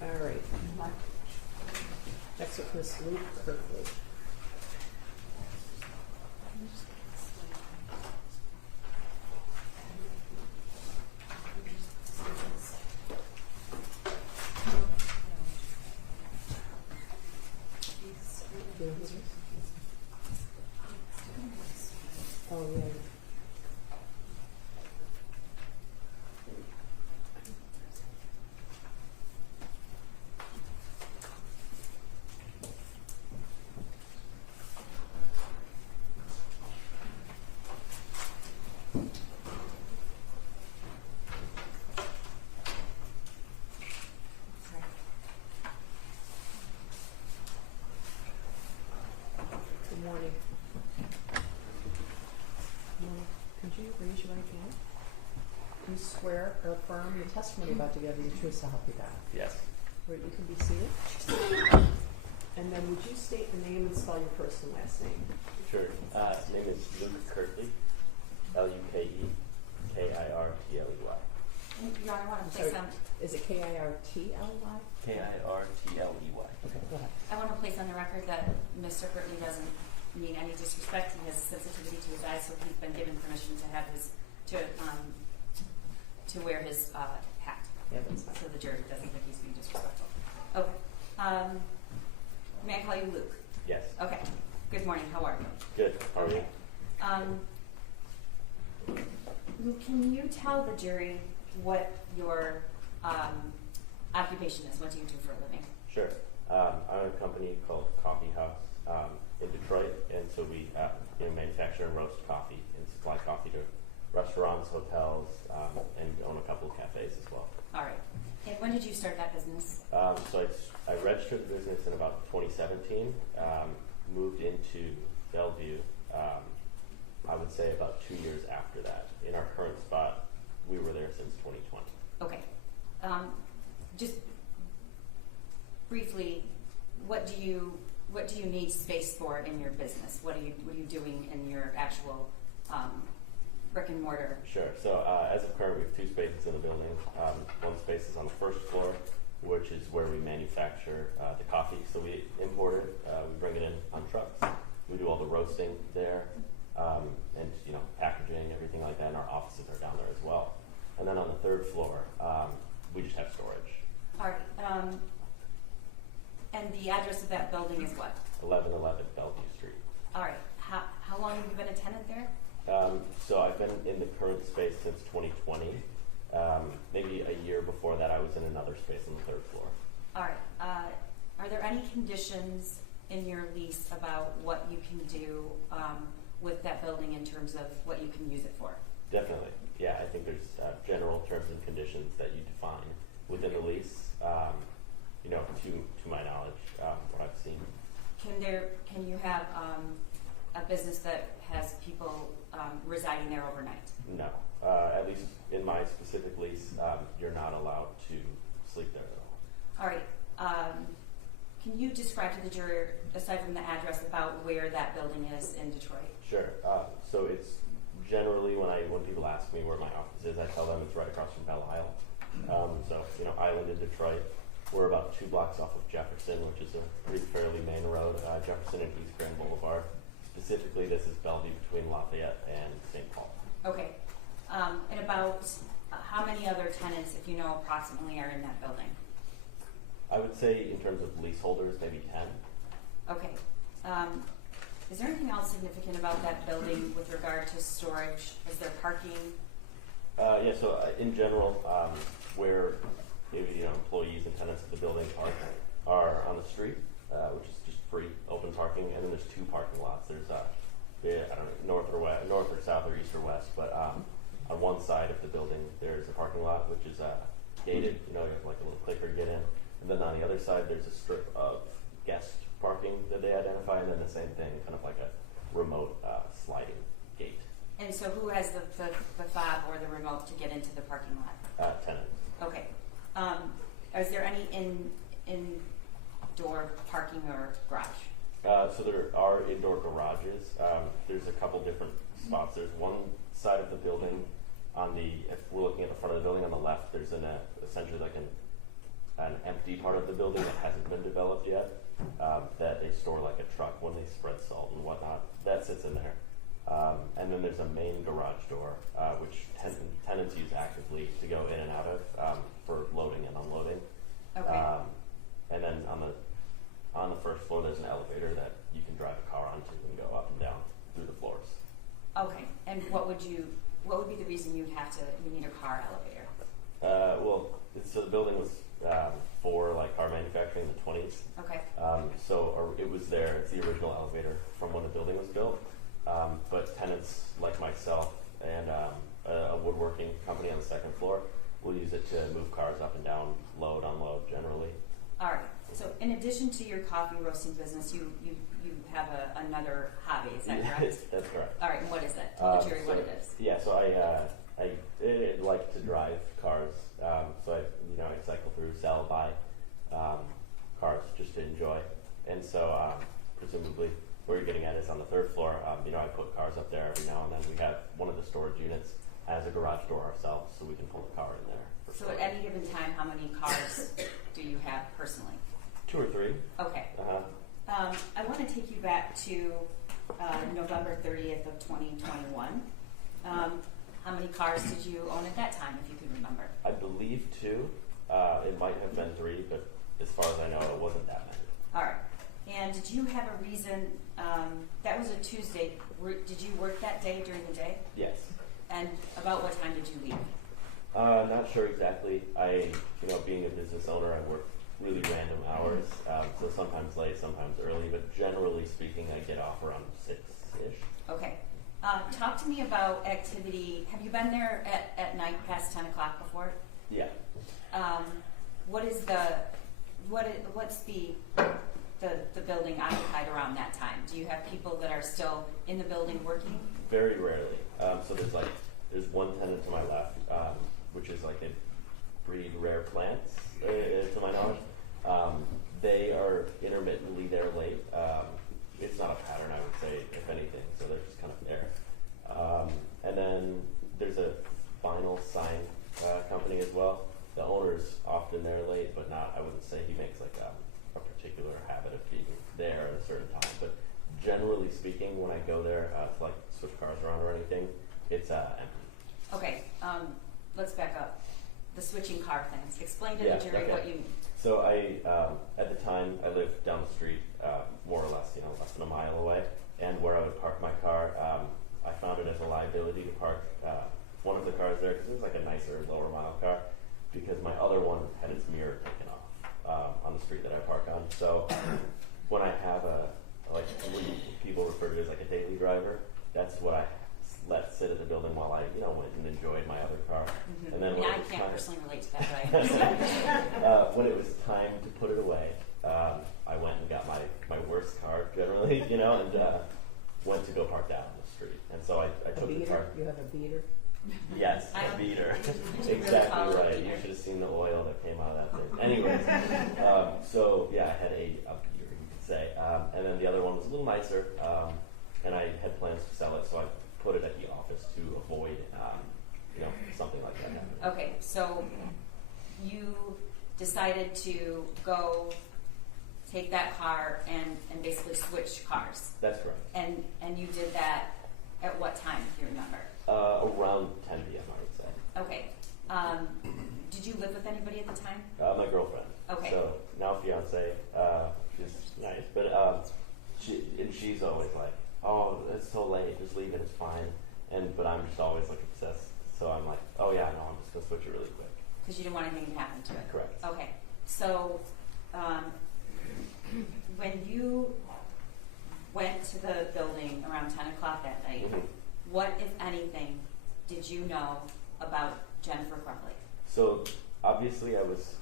All right. Next up, Miss Luke Kirkley. Do you know who it is? Oh, yeah. Good morning. Morning. Could you raise your right hand? You swear or affirm the testimony about to give you the truth to help you God. Yes. Where you can be seated. And then would you state the name and spell your first and last name? Sure. Name is Luke Kirkley. Lukekirtley. Your Honor, I want I'm to place sorry. on, Is it Kirtley? Kirtley. Okay, go ahead. I want to place on the record that Mr. Kirtley doesn't mean any disrespect. He has sensitivity to his eyes, so he's been given permission to have his, to wear his hat. Yeah, that's fine. So the jury doesn't think he's being disrespectful. Okay. May I call you Luke? Yes. Okay. Good morning. How are you? Good. How are you? Luke, can you tell the jury what your occupation is? What do you do for a living? Sure. I own a company called Coffee House in Detroit, and so we manufacture and roast coffee and supply coffee to restaurants, hotels, and own a couple of cafes as well. All right. And when did you start that business? So I registered the business in about 2017, moved into Bellevue, I would say about 2 years after that. In our current spot, we were there since 2020. Okay. Just briefly, what do you need space for in your business? What are you doing in your actual brick and mortar? Sure. So as of current, we have two spaces in the building. One space is on the first floor, which is where we manufacture the coffee. So we import it, we bring it in on trucks. We do all the roasting there, and packaging, everything like that. And our offices are down there as well. And then on the third floor, we just have storage. All right. And the address of that building is what? 1111 Bellevue Street. All right. How long have you been a tenant there? So I've been in the current space since 2020. Maybe a year before that, I was in another space on the third floor. All right. Are there any conditions in your lease about what you can do with that building in terms of what you can use it for? Definitely. Yeah, I think there's general terms and conditions that you define within the lease. You know, to my knowledge, what I've seen. Can you have a business that has people residing there overnight? No. At least in my specific lease, you're not allowed to sleep there at all. All right. Can you describe to the jury, aside from the address, about where that building is in Detroit? Sure. So it's generally when people ask me where my office is, I tell them it's right across from Belle Isle. So, you know, Island in Detroit. We're about 2 blocks off of Jefferson, which is a pretty fairly main road, Jefferson and East Grand Boulevard. Specifically, this is Bellevue between Lafayette and St. Paul. Okay. And about how many other tenants, if you know approximately, are in that building? I would say in terms of leaseholders, maybe 10. Okay. Is there anything else significant about that building with regard to storage? Is there parking? Yeah, so in general, where maybe, you know, employees and tenants of the building are on the street, which is just free, open parking, and then there's 2 parking lots. There's, I don't know, north or south or east or west, but on one side of the building there's a parking lot which is gated, you know, you have like a little clicker to get in, and then on the other side there's a strip of guest parking that they identify, and then the same thing, kind of like a remote sliding gate. And so who has the fob or the remote to get into the parking lot? Tenant. Okay. Is there any indoor parking or garage? So there are indoor garages. There's a couple different spots. There's one side of the building if we're looking at the front of the building on the left, there's essentially like an empty part of the building that hasn't been developed yet, that they store like a truck when they spread salt and whatnot. That sits in there. And then there's a main garage door, which tenants use actively to go in and out of for loading and unloading. Okay. And then on the first floor, there's an elevator that you can drive a car onto and go up and down through the floors. Okay. And what would be the reason you need a car elevator? So the building was for like car manufacturing in the 20s. Okay. So it was there. It's the original elevator from when the building was built. But tenants like myself and a woodworking company on the second floor will use it to move cars up and down, load, unload, generally. All right. So in addition to your coffee roasting business, you have another hobby. Is that correct? That's correct. All right. And what is that? Tell the jury what it is. Yeah. So I like to drive cars. So I cycle through, sell, buy cars just to enjoy. And so presumably where you're getting at is on the third floor. I put cars up there every now and then. We have one of the storage units as a garage door ourselves, so we can pull a car in there. So at any given time, how many cars do you have personally? 2 or 3. Okay. I want to take you back to November 30th of 2021. How many cars did you own at that time, if you can remember? I believe 2. It might have been 3, but as far as I know, it wasn't that many. All right. And did you have a reason, that was a Tuesday, did you work that day during the day? Yes. And about what time did you leave? Not sure exactly. Being a business owner, I work really random hours, so sometimes late, sometimes early, but generally speaking, I get off around 6-ish. Okay. Talk to me about activity. Have you been there at night past 10 o'clock before? Yeah. What's the building occupied around that time? Do you have people that are still in the building working? Very rarely. So there's one tenant to my left, which is like a breed rare plants, to my knowledge. They are intermittently there late. It's not a pattern, I would say, if anything, so they're just kind of there. And then there's a vinyl sign company as well. The owner's often there late, but I wouldn't say he makes like a particular habit of being there at a certain time. But generally speaking, when I go there to like switch cars around or anything, it's empty. Okay, let's back up. The switching car things. Explain to the jury what you mean. So at the time, I lived down the street, more or less, less than a mile away, and where I would park my car, I found it as a liability to park one of the cars there because it was like a nicer, lower mile car, because my other one had its mirror taken off on the street that I park on. So served as like a daily driver. That's what I let sit in the building while I, went and enjoyed my other car. Mm-hmm. And then I can't personally relate to that, but I understand. when it was time to put it away, I went and got my worst car generally, and went to go park down the street. And so I took the car. You have a beater? Yes, a beater. Exactly right. You should have seen the oil that came out of that thing. Anyways, so yeah, I had a beater, you could say. And then the other one was a little nicer, and I had plans to sell it, so I put it at the office to avoid, something like that happening. Okay, so you decided to go take that car and basically switch cars. That's correct. And you did that at what time, if you remember? Around 10 p.m., I would say. Okay. Did you live with anybody at the time? My girlfriend. Okay. So now fiance. She's nice, but she's always like, "Oh, it's so late. Just leave it. It's fine." But I'm just always like obsessed. So I'm like, "Oh yeah, no, I'm just gonna switch it really quick." Because you didn't want anything to happen to it. Correct. Okay. So when you went to the building around 10 o'clock that night, Mm-hmm. what, if anything, did you know about Jennifer Crumbley? So obviously, I was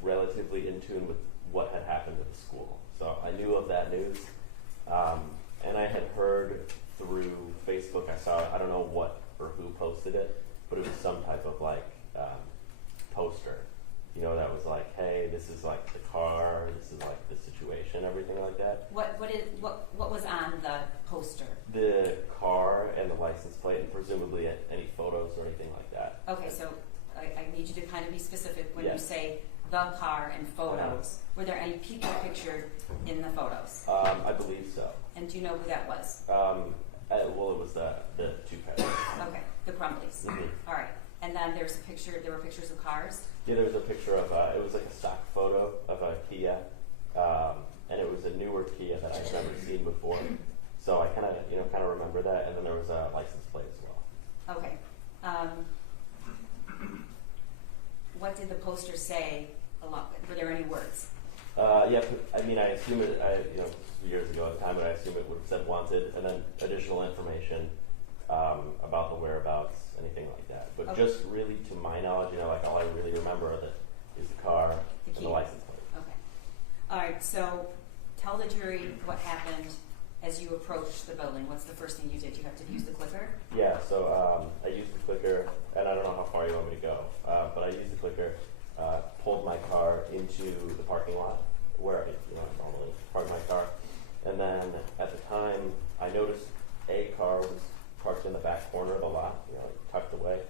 relatively in tune with what had happened at the school. So I knew of that news, and I had heard through Facebook. I don't know what or who posted it, but it was some type of like poster. That was like, hey, this is like the car, this is like the situation, everything like that. What was on the poster? The car and the license plate, and presumably any photos or anything like that. Okay, so I need you to kind of be specific when Yes. you say the car and photos. Were there any people pictured in the photos? I believe so. And do you know who that was? It was the two parents. Okay, the Crumbleys. Mhm. All right. And then there were pictures of cars. Yeah, there was a picture of, it was like a stock photo of a Kia, and it was a newer Kia that I'd never seen before. So I kind of remember that, and then there was a license plate as well. Okay. What did the poster say? Were there any words? Yeah, I mean, I assume it, years ago at the time, but I assume it would have said wanted, and then additional information about the whereabouts, anything like that. But Okay. just really, to my knowledge, all I really remember is the car and the license plate. Okay. All right, so tell the jury what happened as you approached the building. What's the first thing you did? You have to use the clicker? Yeah, so I used the clicker, and I don't know how far you want me to go, but I used the clicker, pulled my car into the parking lot where I normally park my car, and then at the time I noticed a car was parked in the back corner of the lot, tucked away,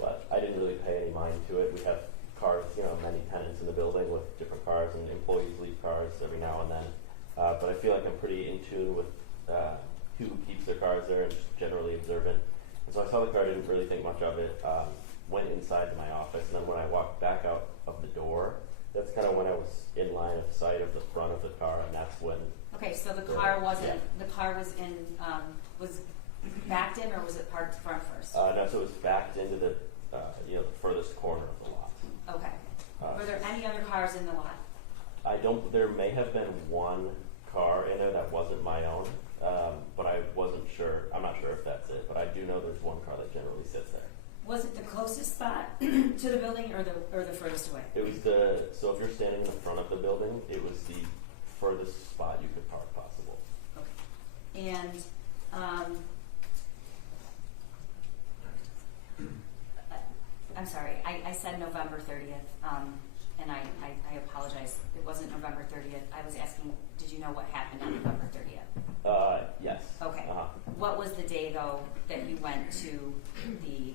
but I didn't really pay any mind to it. We have cars, many tenants in the building with different cars, and employees leave cars every now and then, but I feel like I'm pretty in tune with who keeps their cars there and just generally observant. And so I saw the car, didn't really think much of it, went inside to my office, and then when I walked back out of the door, that's kind of when I was in line of sight of the front of the car, and that's when. Okay, so the car wasn't. Yeah. The car was in. Was backed in, or was it parked front first? No, so it was backed into the the furthest corner of the lot. Okay. Were there any other cars in the lot? There may have been one car in there that wasn't my own, but I wasn't sure. I'm not sure if that's it, but I do know there's one car that generally sits there. Was it the closest spot to the building, or the furthest away? It was so if you're standing in the front of the building, it was the furthest spot you could park possible. Okay. And I'm sorry, I said November 30th, and I apologize. It wasn't November 30th. I was asking, did you know what happened on November 30th? Yes. Okay. Uh-huh. What was the day, though, that you went to the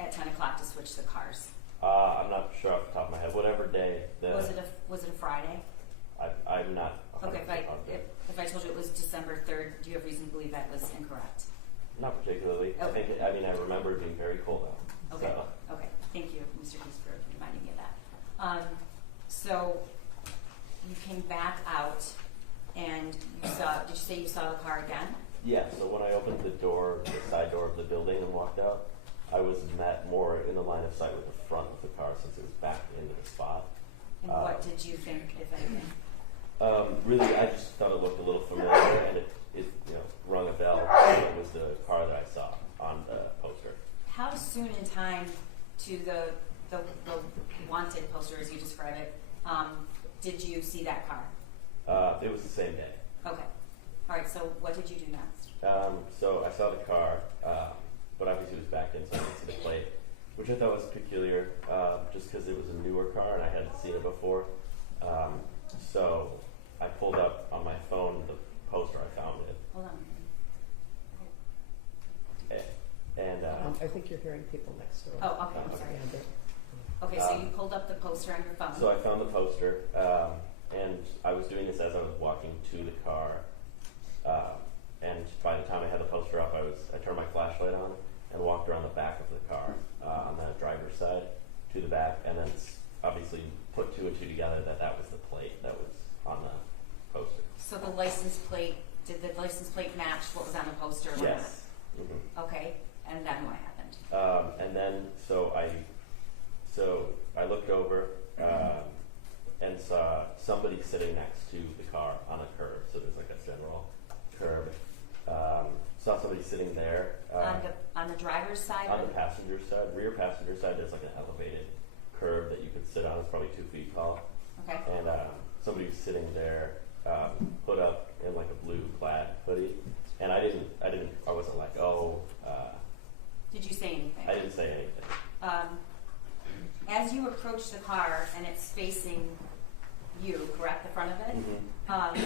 at 10 o'clock to switch the cars? I'm not sure off the top of my head. Whatever day. Was it a Friday? I'm not. Okay. If I told you it was December 3rd, do you have reason to believe that was incorrect? Not particularly. Okay. I remember it being very cold out. Okay. So. Okay. Thank you, Mr. Keys, for reminding me of that. So you came back out, and you saw. Did you say you saw the car again? Yeah. So when I opened the door, the side door of the building, and walked out, I was met more in the line of sight with the front of the car since it was backed into the spot. And what did you think, if anything? Really, I just thought it looked a little familiar, and it soon in time to the wanted poster, as you describe it, did you see that car? It was the same day. Okay. All right, so what did you do next? So I saw the car, but obviously it was backed in, so I didn't see the plate, which I thought was peculiar, just because it was a newer car and I hadn't seen it before. So I pulled up on my phone the poster I found it. Hold on. And I think you're hearing people next door. Oh, okay, I'm okay. sorry. Yeah, Okay, so you pulled up the poster on your phone. so I found the poster, and I was doing this as I was walking to the car. And by the time I had the poster up, I turned my flashlight on and walked around the back of the car on the driver's side to the back, and then obviously put two and two together that was the plate that was on the poster. So the license plate, did the license plate match what was on the poster? Or Yes. Mm-hmm. not? Okay, and then what happened? And then so I looked over and saw somebody sitting next to the car on a curb. So there's like a general curb. Saw somebody sitting there On the driver's side? on or- the passenger side, rear passenger side. There's like an elevated curb that you could sit on. It's probably 2 feet tall. Okay. And somebody was sitting there, put up in like a blue plaid hoodie. And I wasn't like, Did you say anything? I didn't say anything. As you approach the car and it's facing you, correct, the front of it? Mm-hmm.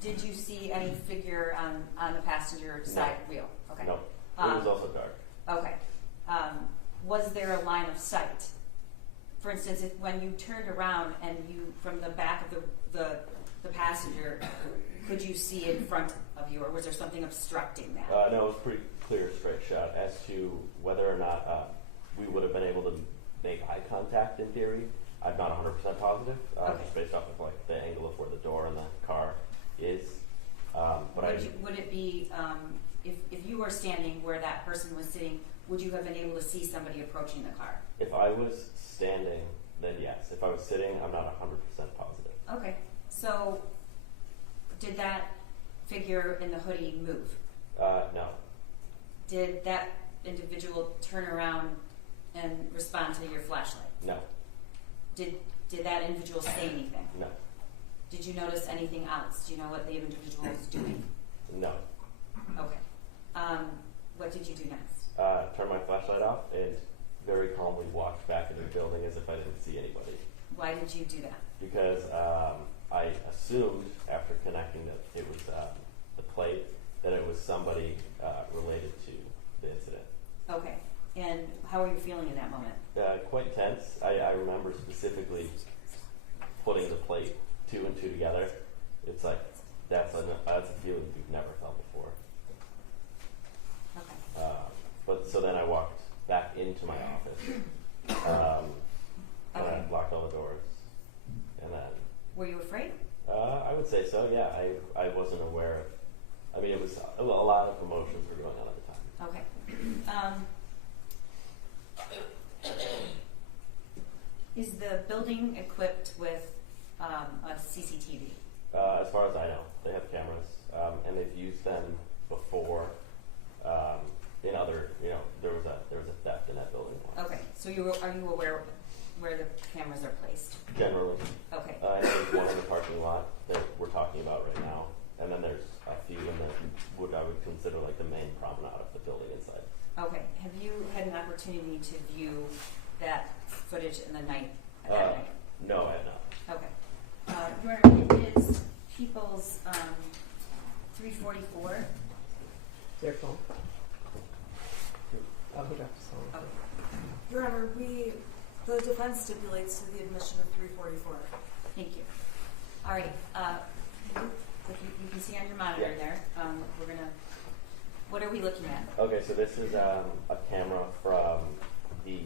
Did you see any figure on the passenger side wheel? Okay. No, it was also dark. Okay. Was there a line of sight? For instance, when you turned around and you, from the back of the passenger, could you see in front of you, or was there something obstructing that? No, it was a pretty clear, straight shot. As to whether or not we would have been able to make eye contact in theory, I'm not 100% positive, Okay. just based off of like the angle of where the door and the car is. Would it be, if you were standing where that person was sitting, would you have been able to see somebody approaching the car? If I was standing, then yes. If I was sitting, I'm not 100% positive. Okay. So, did that figure in the hoodie move? No. Did that individual turn around and respond to your flashlight? No. Did that individual say anything? No. Did you notice anything else? Do you know what the individual was doing? No. Okay. What did you do next? Turned my flashlight off and very calmly walked back into the building as if I didn't see anybody. Why did you do that? Because I assumed after connecting that it was the plate that it was somebody related to the incident. Okay. And how are you feeling in that moment? Quite tense. I remember specifically putting the plate 2 and 2 together. It's like that's a feeling you've never felt before. Okay. But so then I walked back into my office. And I locked all the doors. And then Were you afraid? I would say so, yeah. I wasn't aware of, I mean, it was a lot of emotions were going on at the time. Okay. Is the building equipped with a CCTV? As far as I know, they have cameras, and they've used them before in other, there was a theft in that building once. Okay, so are you aware of where the cameras are placed? Generally. Okay. And there's one in the parking lot that we're talking about right now, and then there's a few in what I would consider like the main promenade of the building inside. Okay. Have you had an opportunity to view that footage in the night? That night? No, I have not. Okay. Your Honor, it is People's 344. Their phone. Oh, he dropped his phone. Okay. Your Honor, the defense stipulates to the admission of 344. Thank you. All right. Like you can see on your monitor there. We're gonna. What are we looking at? Okay, so this is a camera from the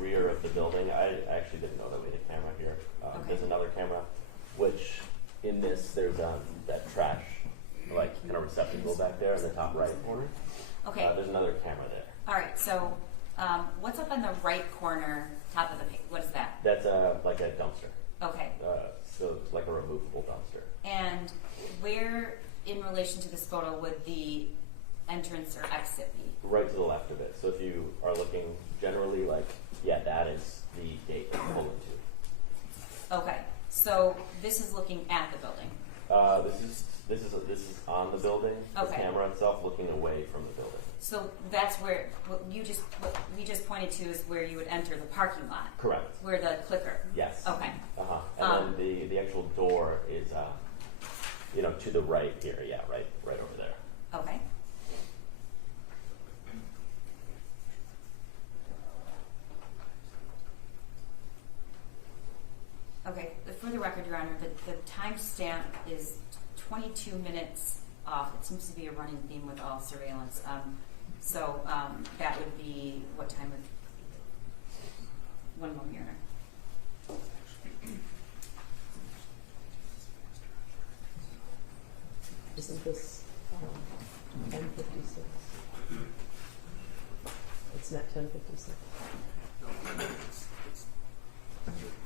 rear of the building. I actually didn't know that we had a camera here. Okay. There's another camera, which in this there's that trash like kind of receptacle back there in the top right corner. Okay. There's another camera there. All right. So, what's up on the right corner, top of the page? What is that? That's like a dumpster. Okay. So it's like a removable dumpster. And where, in relation to this photo, would the entrance or exit be? Right to the left of it. So if you are looking generally, like, yeah, that is the gate that you pull into. Okay, so this is looking at the building. This is on the building. The Okay. camera itself looking away from the building. So that's where what we just pointed to is where you would enter the parking lot, Correct. where the clicker. Yes. Okay. And then the actual door is, to the right here. Yeah, right over there. Okay. Okay. For the record, Your Honor, the timestamp is 22 minutes off. It seems to be a running theme with all surveillance. So that would be what time of? One moment, Your Honor. Isn't this 10:56? It's not 10:56.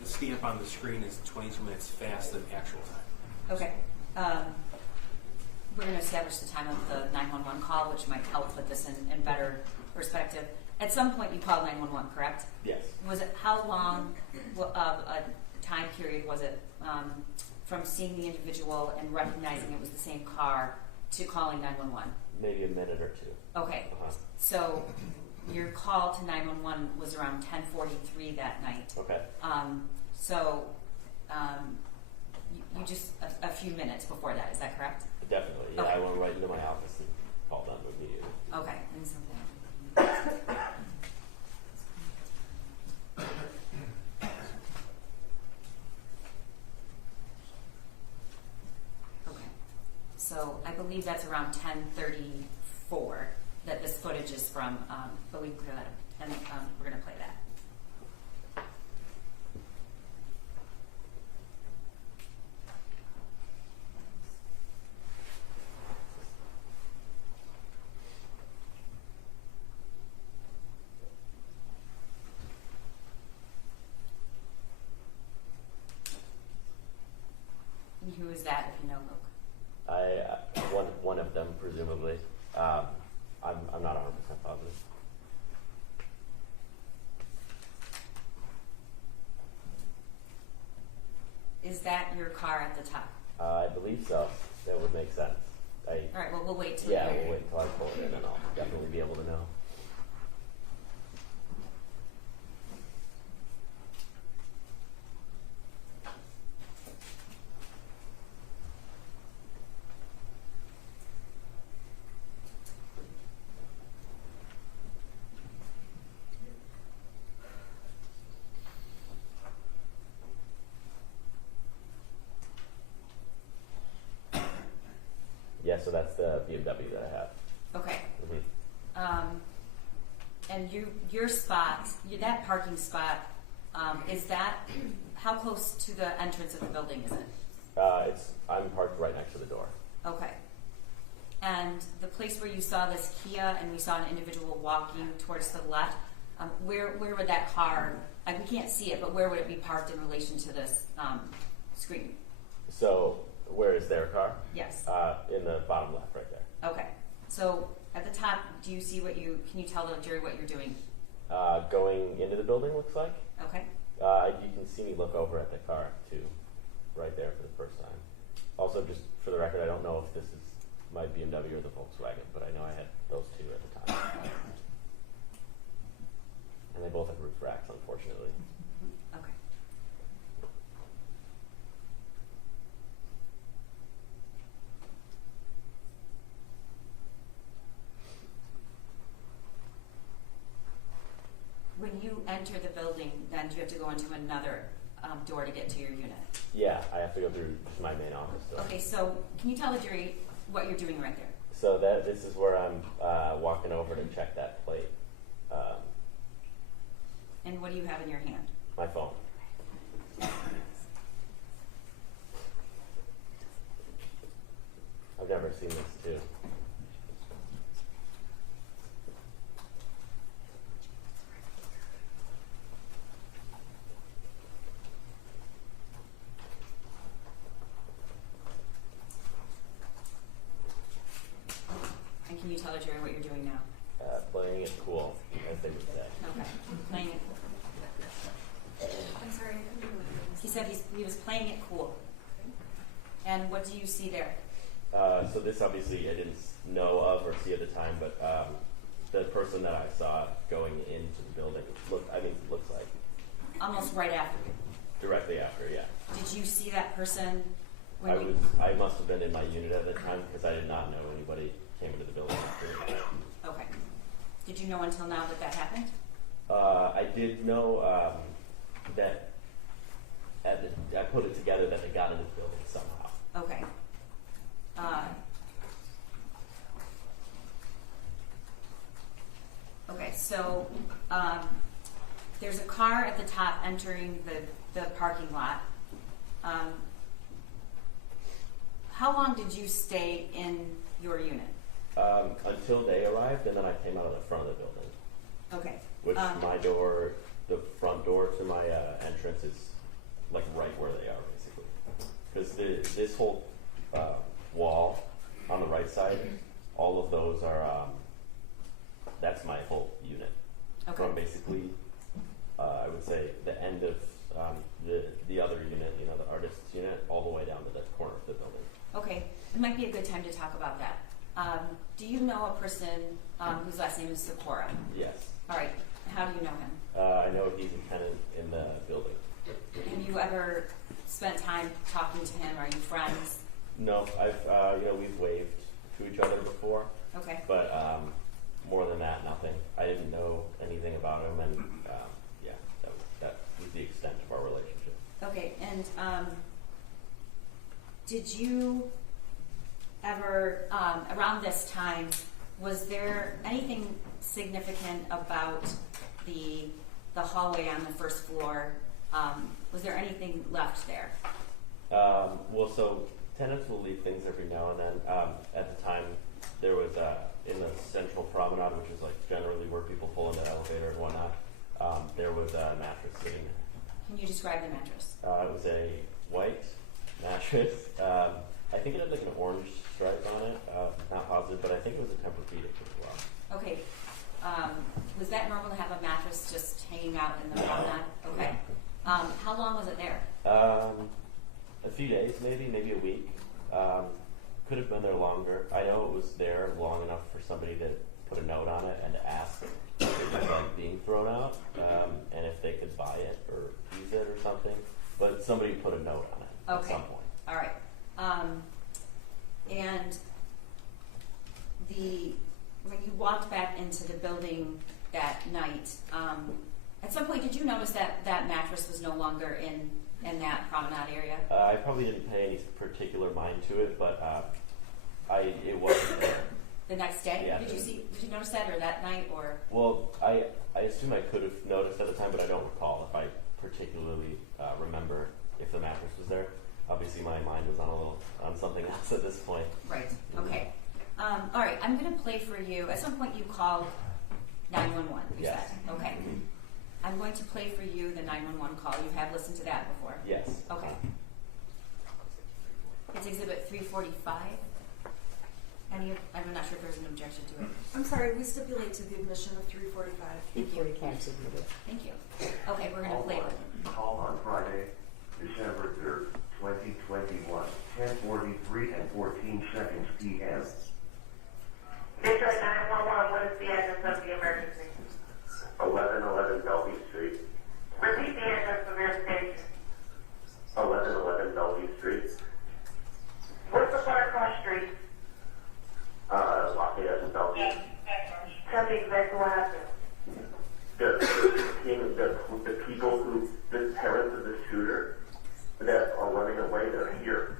The stamp on the screen is 22 minutes fast than actual time. Okay. We're going to establish the time of the 911 call, which might help put this in better perspective. At some point, you called 911, correct? Yes. Was it how long of a time period was it from seeing the individual and recognizing it was the same car to calling 911? Maybe a minute or two. Okay. So your call to 911 was around 10:43 that night. Okay. You just a few minutes before that, is that correct? Definitely. Yeah, Okay. I went right into my office and called them immediately. Okay. And so okay. So I believe that's around 10:34 that this footage is from, but we can clear that up. And we're going to play that. And who is that, if you know, Luke? One of them, presumably. I'm not 100% positive. Is that your car at the top? I believe so. That would make sense. All right. Well, we'll wait till Yeah, you're. we'll wait until I pull it in, and I'll definitely be able to know. Yeah, so that's the BMW that I have. Okay. Mm-hmm. And your spot, that parking spot, is that how close to the entrance of the building is it? I'm parked right next to the door. Okay. And the place where you saw this Kia and we saw an individual walking towards the left, where would that car? Like we can't see it, but where would it be parked in relation to this screen? So where is their car? Yes. In the bottom left, right there. Okay. So at the top, do you see can you tell the jury what you're doing? Going into the building, looks like. Okay. You can see me look over at the car too, right there for the first time. Also, just for the record, I don't know if this is my BMW or the Volkswagen, but I know I had those two at the time. And they both have roof racks, unfortunately. Okay. When you enter the building, then do you have to go into another door to get to your unit? Yeah, I have to go through just my main office door. Okay, so can you tell the jury what you're doing right there? So this is where I'm walking over to check that plate. And what do you have in your hand? My phone. I've never seen this too. And can you you tell the jury what you're doing now? Playing it cool, as they would say. Okay, playing it cool. I'm sorry. He said he was playing it cool. And what do you see there? So this obviously I didn't know of or see at the time, but the person that I saw going into the building looks like Almost right after you. directly after, yeah. Did you see that person when I must have been in my unit at the time because I did not know anybody came into the building after that. Okay. Did you know until now that happened? I did know that I put it together that they got into the building somehow. Okay. Okay, so there's a car at the top entering the parking lot. How long did you stay in your unit? Until they arrived, and then I came out of the front of the building. Okay. Which my door, the front door to my entrance is like right where they are, basically. Because this whole wall on the right side, all of those are, that's my whole unit. Okay. From basically, I would say the end of the other unit, the artist's unit, all the way down to the corner of the building. Okay, it might be a good time to talk about that. Do you know a person whose last name is Sikora? Yes. All right, how do you know him? I know he's a tenant in the building. Have you ever spent time talking to him? Are you friends? No, we've waved to each other before, Okay. but more than that, nothing. I didn't know anything about him, and that was the extent of our relationship. Okay, and did you ever, around this time, was there anything significant about the hallway on the first floor? Was there anything left there? So tenants will leave things every now and then. At the time, there was in the central promenade, which is like generally where people pull into the elevator and whatnot. There was a mattress sitting there. Can you describe the mattress? It was a white mattress. I think it had like an orange stripe on it. Not positive, but I think it was a Tempur-Pedic as well. Okay. Was that normal to have a mattress just hanging out in the promenade? Okay. How long was it there? A few days, maybe a week. Could have been there longer. I know it was there long enough for somebody to put a note on it and to ask if it was like being thrown out, and if they could buy it or use it or something. But somebody put a note on it at some point. All right. And when you walked back into the building that night, at some point did you notice that that mattress was no longer in that promenade area? I probably didn't pay any particular mind to it, but it wasn't there. The next day? Yeah. Did you notice that, or that night, or? Well, I assume I could have noticed at the time, but I don't recall if I particularly remember if the mattress was there. Obviously, my mind was on something else at this point. Right. Okay. All right. I'm going to play for you. At some point, you called 911. You Yes. said. Okay. Mm-hmm. I'm going to play for you the 911 call. You have listened to that before. Yes. Okay. It's Exhibit 345. I'm not sure if there's an objection to it. I'm sorry, we stipulate to the admission of 345. Thank you. 45 submitted. Thank you. Okay, we're going to play it. Call on Friday, December 3rd, 2021, 10:43 and 14 seconds p.m. Detroit 911, what is the address of the emergency? 1111 Bellevue Street. Repeat the address of your station. 1111 Bellevue Street. What's the far across street? Lafayette and Bellevue. Tell me exactly what happened. The people the parents of the shooter that are running away, they're here.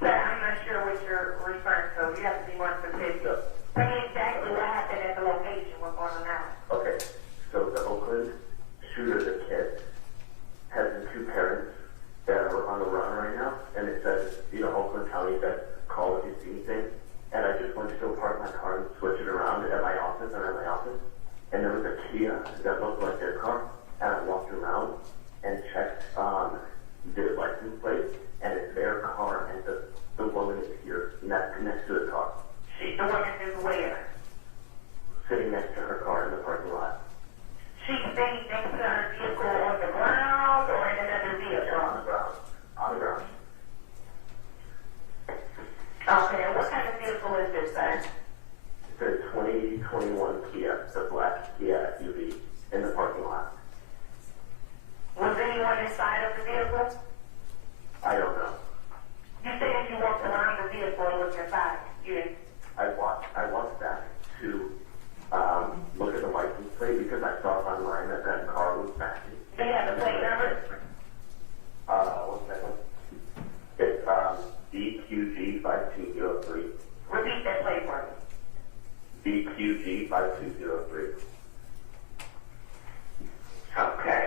Sir, I'm not sure what you're referring to. You have to be more specific. Tell me exactly what happened at the location. What's going on now? Okay, so the Oakland shooter, the kid, has the two parents that are on the run right now, and it says, Oakland County said, call if you see anything. And I just went to go park my car and switch it around at my office, and there was a Kia that looked like their car, and I walked around and checked their license plate, and it's their car, and the woman is here, and that's next to the car. The woman is where? was inside? You didn't? I walked back to look at the license plate because I saw online that that car was backing. Do you have the plate number? 1 second. It's BQG5203. Repeat that plate for me. BQG5203. Okay.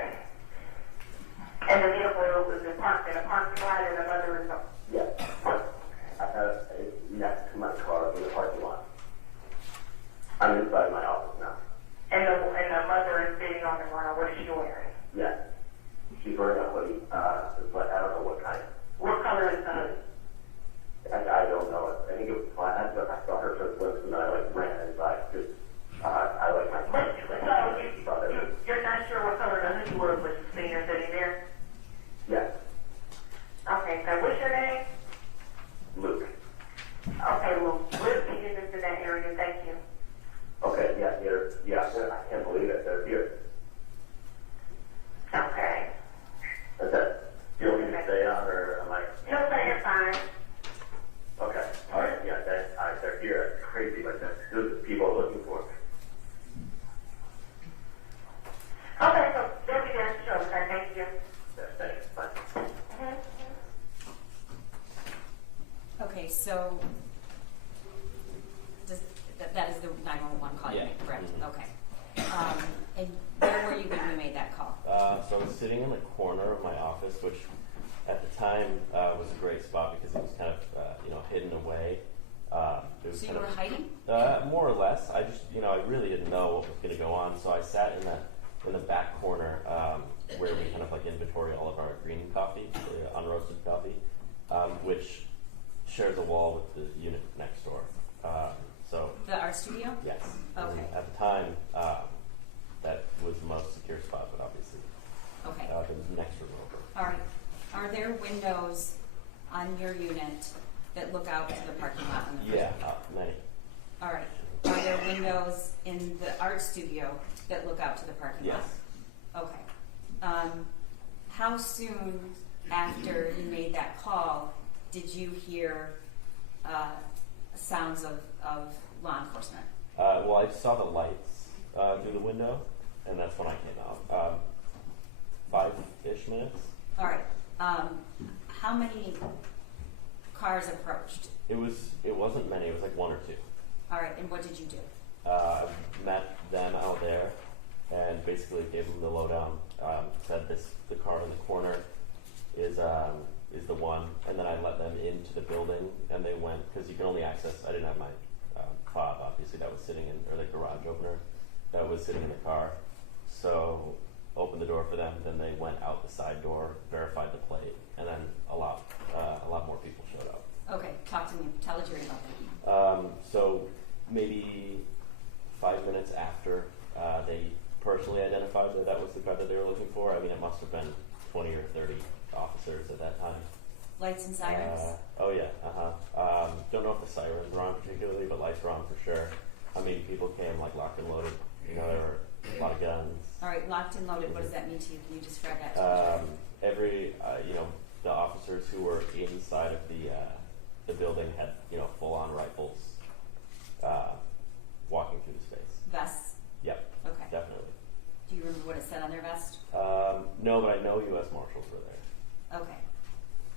And the vehicle was parked in a parking lot and the mother is Yes. I have it next to my car in the parking lot. I'm inside my office now. and the mother is sitting on the ground. What is she wearing? Yes. She's wearing a hoodie, but I don't know what kind. What color is the hoodie? I don't know. I think it was plaid, but I saw her first glimpse and I ran inside because I like my car. So you're not sure what color the hoodie was, but you seen her sitting there? Yes. Okay, so what's your name? Luke. Okay, well, we're speaking into that area. Thank you. Okay, yeah, I can't believe it. They're here. Okay. Is that, do you want me to stay on or am I? No, sir, you're fine. Okay, all right, yeah, they're here. It's crazy, like that. Those are the people are looking for. Okay, so they'll be there shortly. Okay, thank you. Yeah, thanks, bye. Okay, so that is the 911 call you Yeah. made, correct? Mhm. Okay. And where were you when you made that call? So I was sitting in the corner of my office, which at the time was a great spot because it was kind of hidden away. It was So you kind were of hiding? more or less. I just I really didn't know what was going to go on, so I sat in the back corner where we kind of like inventory all of our green coffee, unroasted coffee, which shares a wall with the unit next door. So The art studio? yes, Okay. and at the time that was the most secure spot, but obviously Okay. there was the next room over. All right. Are there windows on your unit that look out to the parking lot on the first Yeah, floor? many. All right. Are there windows in the art studio that look out to the parking lot? Yes. Okay. How soon after you made that call did you hear sounds of law enforcement? Well, I saw the lights through the window, and that's when I came out. 5-ish minutes. All right. How many cars approached? It wasn't many. It was like 1 or 2. All right. And what did you do? I met them out there and basically gave them the lowdown. Said the car in the corner is the one, and then I let them into the building, and they went because you can only access. I didn't have my fob, obviously, that was sitting in, or the garage opener that was sitting in the car. So opened the door for them. Then they went out the side door, verified the plate, and then a lot more people showed up. Okay. Talk to me. Tell the jury about that. So maybe 5 minutes after they personally identified that was the car that they were looking for. I mean, it must have been 20 or 30 officers at that time. Lights and sirens? Oh yeah, don't know if the sirens were on particularly, but lights were on for sure. I mean, people came like locked and loaded. There were a lot of guns. All right, locked and loaded. What does that mean to you? Can you describe that to me? The officers who were inside of the building had full-on rifles walking through the space. Vests? Yep, Okay. definitely. Do you remember what it said on their vest? No, but I know U.S. Marshals were there Okay.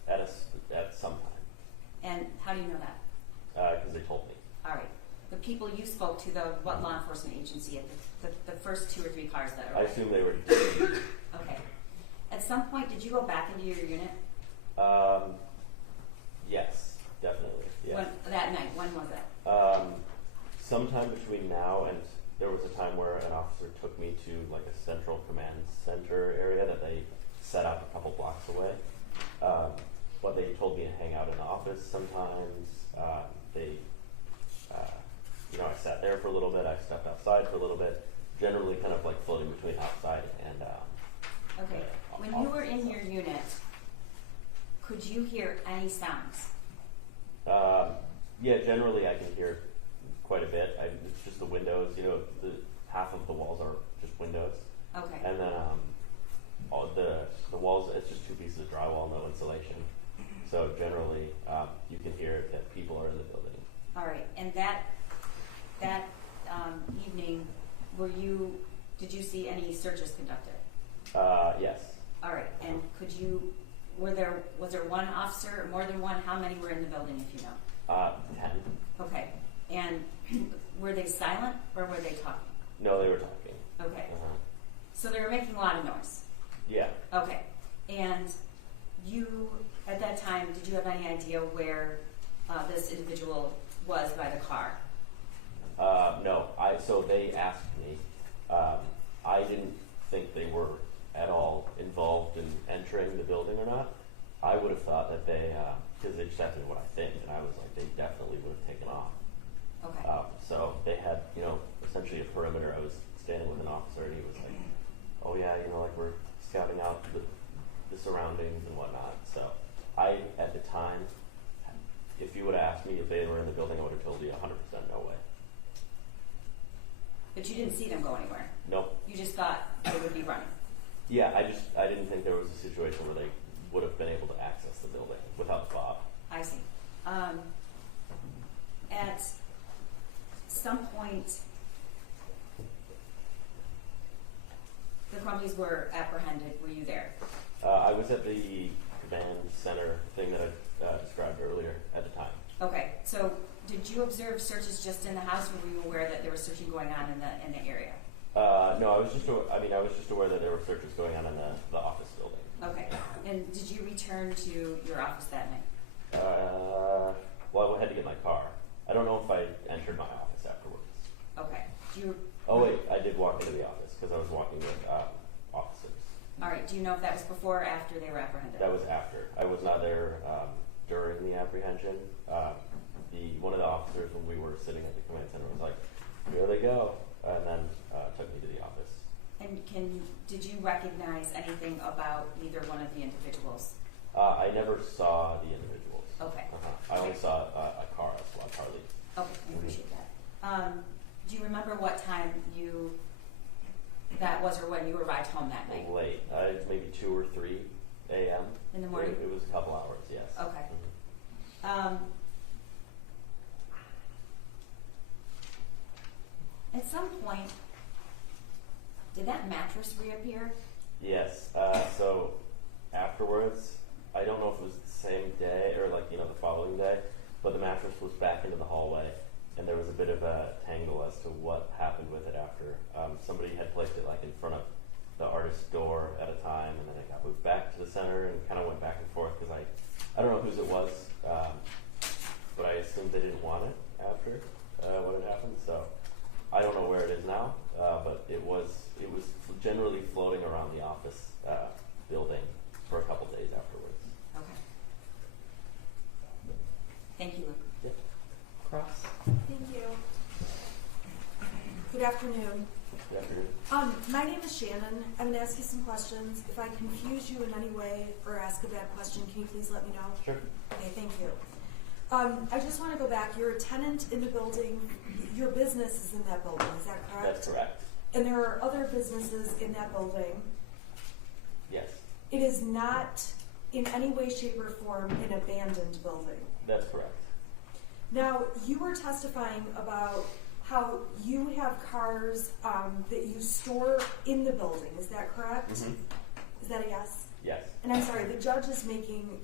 at some time And how do you know that? because they told me. All right. The people you spoke to, what law enforcement agency at the first 2 or 3 cars that I arrived? assume they were. Okay. At some point, did you go back into your unit? Yes, definitely. Yeah. That night. When was that? Sometime between now and there was a time where an officer took me to like a central command center area that they set up a couple blocks away. But they told me to hang out in the office sometimes. I sat there for a little bit. I stepped outside for a little bit. Generally, kind of like floating between outside and. Okay. When you were in your unit, could you hear any sounds? Yeah, generally I can hear quite a bit. It's just the windows. Half of the walls are just windows. Okay. And then all the walls, it's just 2 pieces of drywall, no insulation. So generally, you can hear that people are in the building. that evening, did you see any searches conducted? Yes. All right, and was there one officer or more than one? How many were in the building, if you know? 10. Okay, and were they silent or were they talking? No, they were talking. Okay, so they were making a lot of noise. Yeah. Okay, and you, at that time, did you have any idea where this individual was by the car? No. So they asked me. I didn't think they were at all involved in entering the building or not. I would have thought that they, because they just asked me what I think, and I was like, they definitely would have taken off. Okay. So they had, essentially a perimeter. I was standing with an officer, and he was like, "Oh yeah, like we're scouting out the surroundings and whatnot." So I, at the time, if you would have asked me if they were in the building, I would have told you 100% no way. But you didn't see them go anywhere? Nope. You just thought they would be running? Yeah, I didn't think there was a situation where they would have been able to access the building without the fob. I see. At some point, the Crumbleys were apprehended. Were you there? I was at the command center thing that I described earlier at the time. Okay, so did you observe searches just in the house, or were you aware that there was searching going on in the area? No, I was just aware that there were searches going on in the office building. Okay, and did you return to your office that night? Well, I had to get my car. I don't know if I entered my office afterwards. Okay. Oh wait, I did walk into the office because I was walking with officers. All right. Do you know if that was before or after they were apprehended? That was after. I was not there during the apprehension. One of the officers, when we were sitting at the command center, was like, "Here they go," and then took me to the office. And did you recognize anything about either one of the individuals? I never saw the individuals. Okay. I only saw a car, a squad car leave. Okay, I appreciate that. Do you remember what time that was, or when you arrived home that night? Late, maybe 2 or 3 a.m. In the morning? It was a couple hours, yes. Okay. At some point, did that mattress reappear? Yes. So afterwards, I don't know if it was the same day or the following day, but the mattress was back into the hallway, and there was a bit of a tangle as to what happened with it after. Somebody had placed it in front of the artist's door at a time, and then it got moved back to the center and kind of went back and forth because I don't know whose it was, but I assumed they didn't want it after what had happened. So I don't know where it is now, but it was generally floating around the office building for a couple days afterwards. Okay. Thank you, Luke. Yeah. Cross. Thank you. Good afternoon. Good afternoon. My name is Shannon. I'm going to ask you some questions. If I confuse you in any way or ask a bad question, can you please let me know? Sure. Okay, thank you. I just want to go back. You're a tenant in the building. Your business is in that building, is that correct? That's correct. And there are other businesses in that building. Yes. It is not in any way, shape, or form an abandoned building. That's correct. Now, you were testifying about how you have cars that you store in the building. Is that correct? Mm-hmm. Is that a yes? Yes. And I'm sorry, the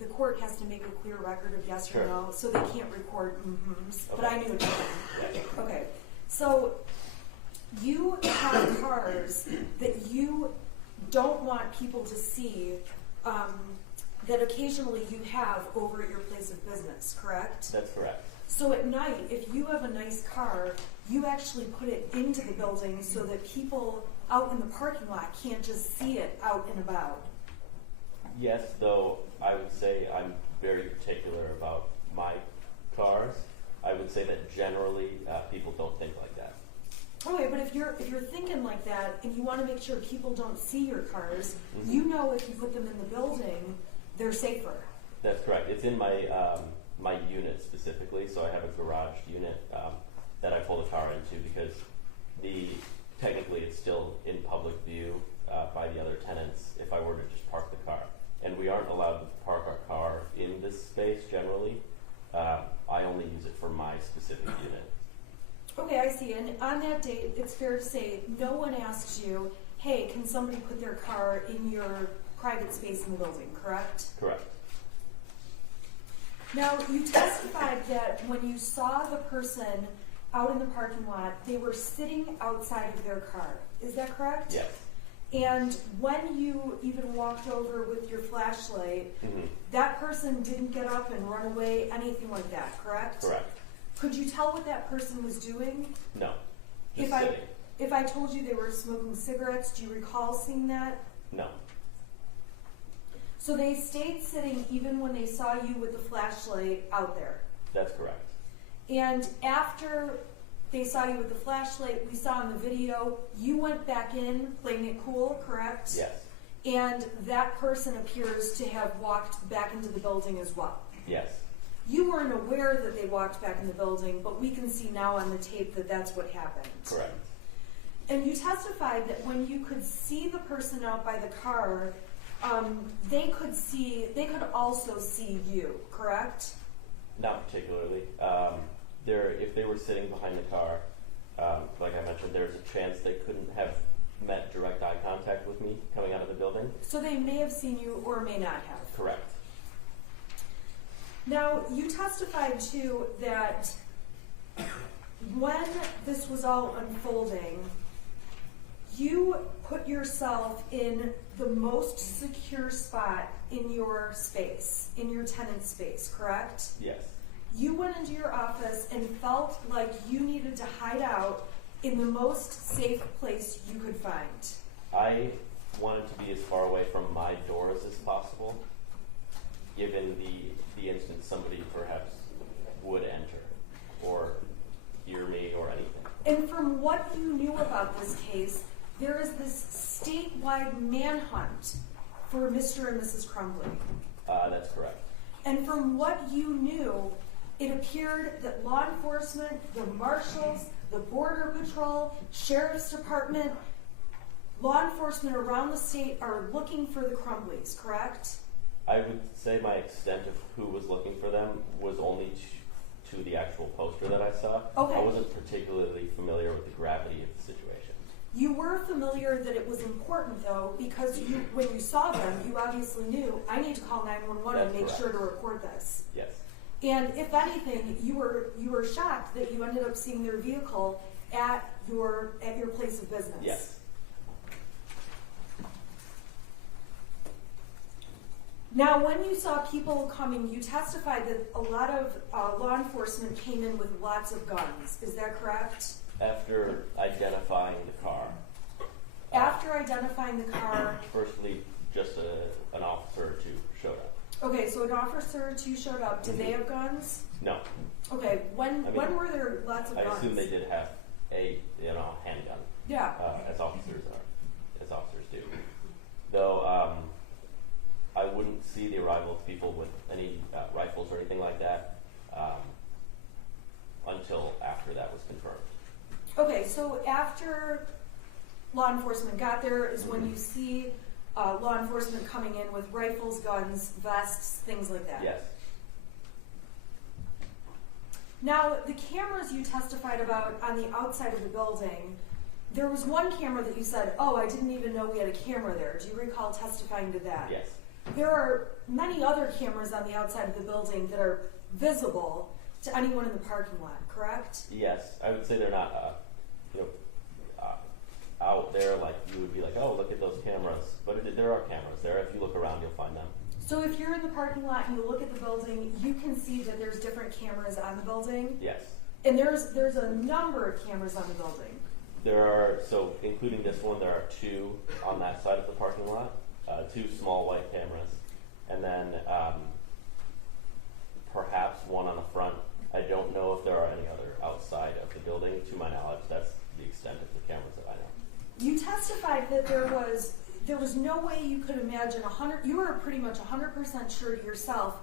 court has to make a clear record of yes Sure. or no, so they can't record mm-hms. Okay. But I knew what you meant. Yes. Okay. So you have cars that you don't want people to see that occasionally you have over at your place of business, correct? That's correct. So at night, if you have a nice car, you actually put it into the building so that people out in the parking lot can't just see it out and about. Yes, though I would say I'm very particular about my cars. I would say that generally people don't think like that. Okay, but if you're thinking like that and you want to make sure people don't see your cars, you know if you put them in the building, they're safer. That's correct. It's in my my unit specifically, so I have a garage unit that I pull the car into because technically it's still in public view by the other tenants if I were to just park the car. And we aren't allowed to park our car in this space generally. I only use it for my specific unit. Okay, I see. And on that date, it's fair to say no one asked you, hey, can somebody put their car in your private space in the building, correct? Correct. Now, you testified that when you saw the person out in the parking lot, they were sitting outside of their car. Is that correct? Yes. And when you even walked over with your flashlight, that person didn't get up and run away, anything like that, correct? Correct. Could you tell what that person was doing? No. Just If sitting. If I told you they were smoking cigarettes, do you recall seeing that? No. So they stayed sitting even when they saw you with the flashlight out there. That's correct. And after they saw you with the flashlight, we saw in the video, you went back in playing it cool, correct? Yes. And that person appears to have walked back into the building as well. Yes. You weren't aware that they walked back in the building, but we can see now on the tape that that's what happened. Correct. And you testified that when you could see the person out by the car, they could also see you, correct? Not particularly. If they were sitting behind the car, like I mentioned, there's a chance they couldn't have met direct eye contact with me coming out of the building. So they may have seen you or may not have. Correct. Now, you testified too that when this was all unfolding, you put yourself in the most secure spot in your space, in your tenant space, correct? Yes. You went into your office and felt like you needed to hide out in the most safe place you could find. I wanted to be as far away from my doors as possible, given the instance somebody perhaps would enter or hear me or anything. And from what you knew about this case, there is this statewide manhunt for Mr. and Mrs. Crumbley. That's correct. And from what you knew, it appeared that law enforcement, the marshals, the border patrol, sheriff's department, law enforcement around the state are looking for the Crumbleys, correct? I would say my extent of who was looking for them was only to the actual poster that I saw. Okay. I wasn't particularly familiar with the gravity of the situation. You were familiar that it was important, though, because when you saw them, you obviously knew, I need to call 911 and That's make correct. sure to report this. Yes. And if anything, you were shocked that you ended up seeing their vehicle at your place of business. Yes. Now, when you saw people coming, you testified that a lot of law enforcement came in with lots of guns. Is that correct? After identifying the car. After identifying the car. Firstly, just an officer or two showed up. Okay, so an officer or two showed up. Did they have guns? No. Okay, when were there lots of I guns? assume they did have a handgun. Yeah. As officers do. Though I wouldn't see the arrival of people with any rifles or anything like that until after that was confirmed. Okay, so after law enforcement got there is when you see law enforcement coming in with rifles, guns, vests, things like that. Yes. Now, the cameras you testified about on the outside of the building, there was one camera that you said, oh, I didn't even know we had a camera there. Do you recall testifying to that? Yes. There are many other cameras on the outside of the building that are visible to anyone in the parking lot, correct? Yes. I would say they're not, out there like you would be like, oh, look at those cameras. But there are cameras there. If you look around, you'll find them. So if you're in the parking lot and you look at the building, you can see that there's different cameras on the building. Yes. And there's a number of cameras on the building. There are, so including this one, there are two on that side of the parking lot, two small white cameras, and then perhaps one on the front. I don't know if there are any other outside of the building. To my knowledge, that's the extent of the cameras that I know. You testified that there was no way you could imagine you were pretty much 100% sure to yourself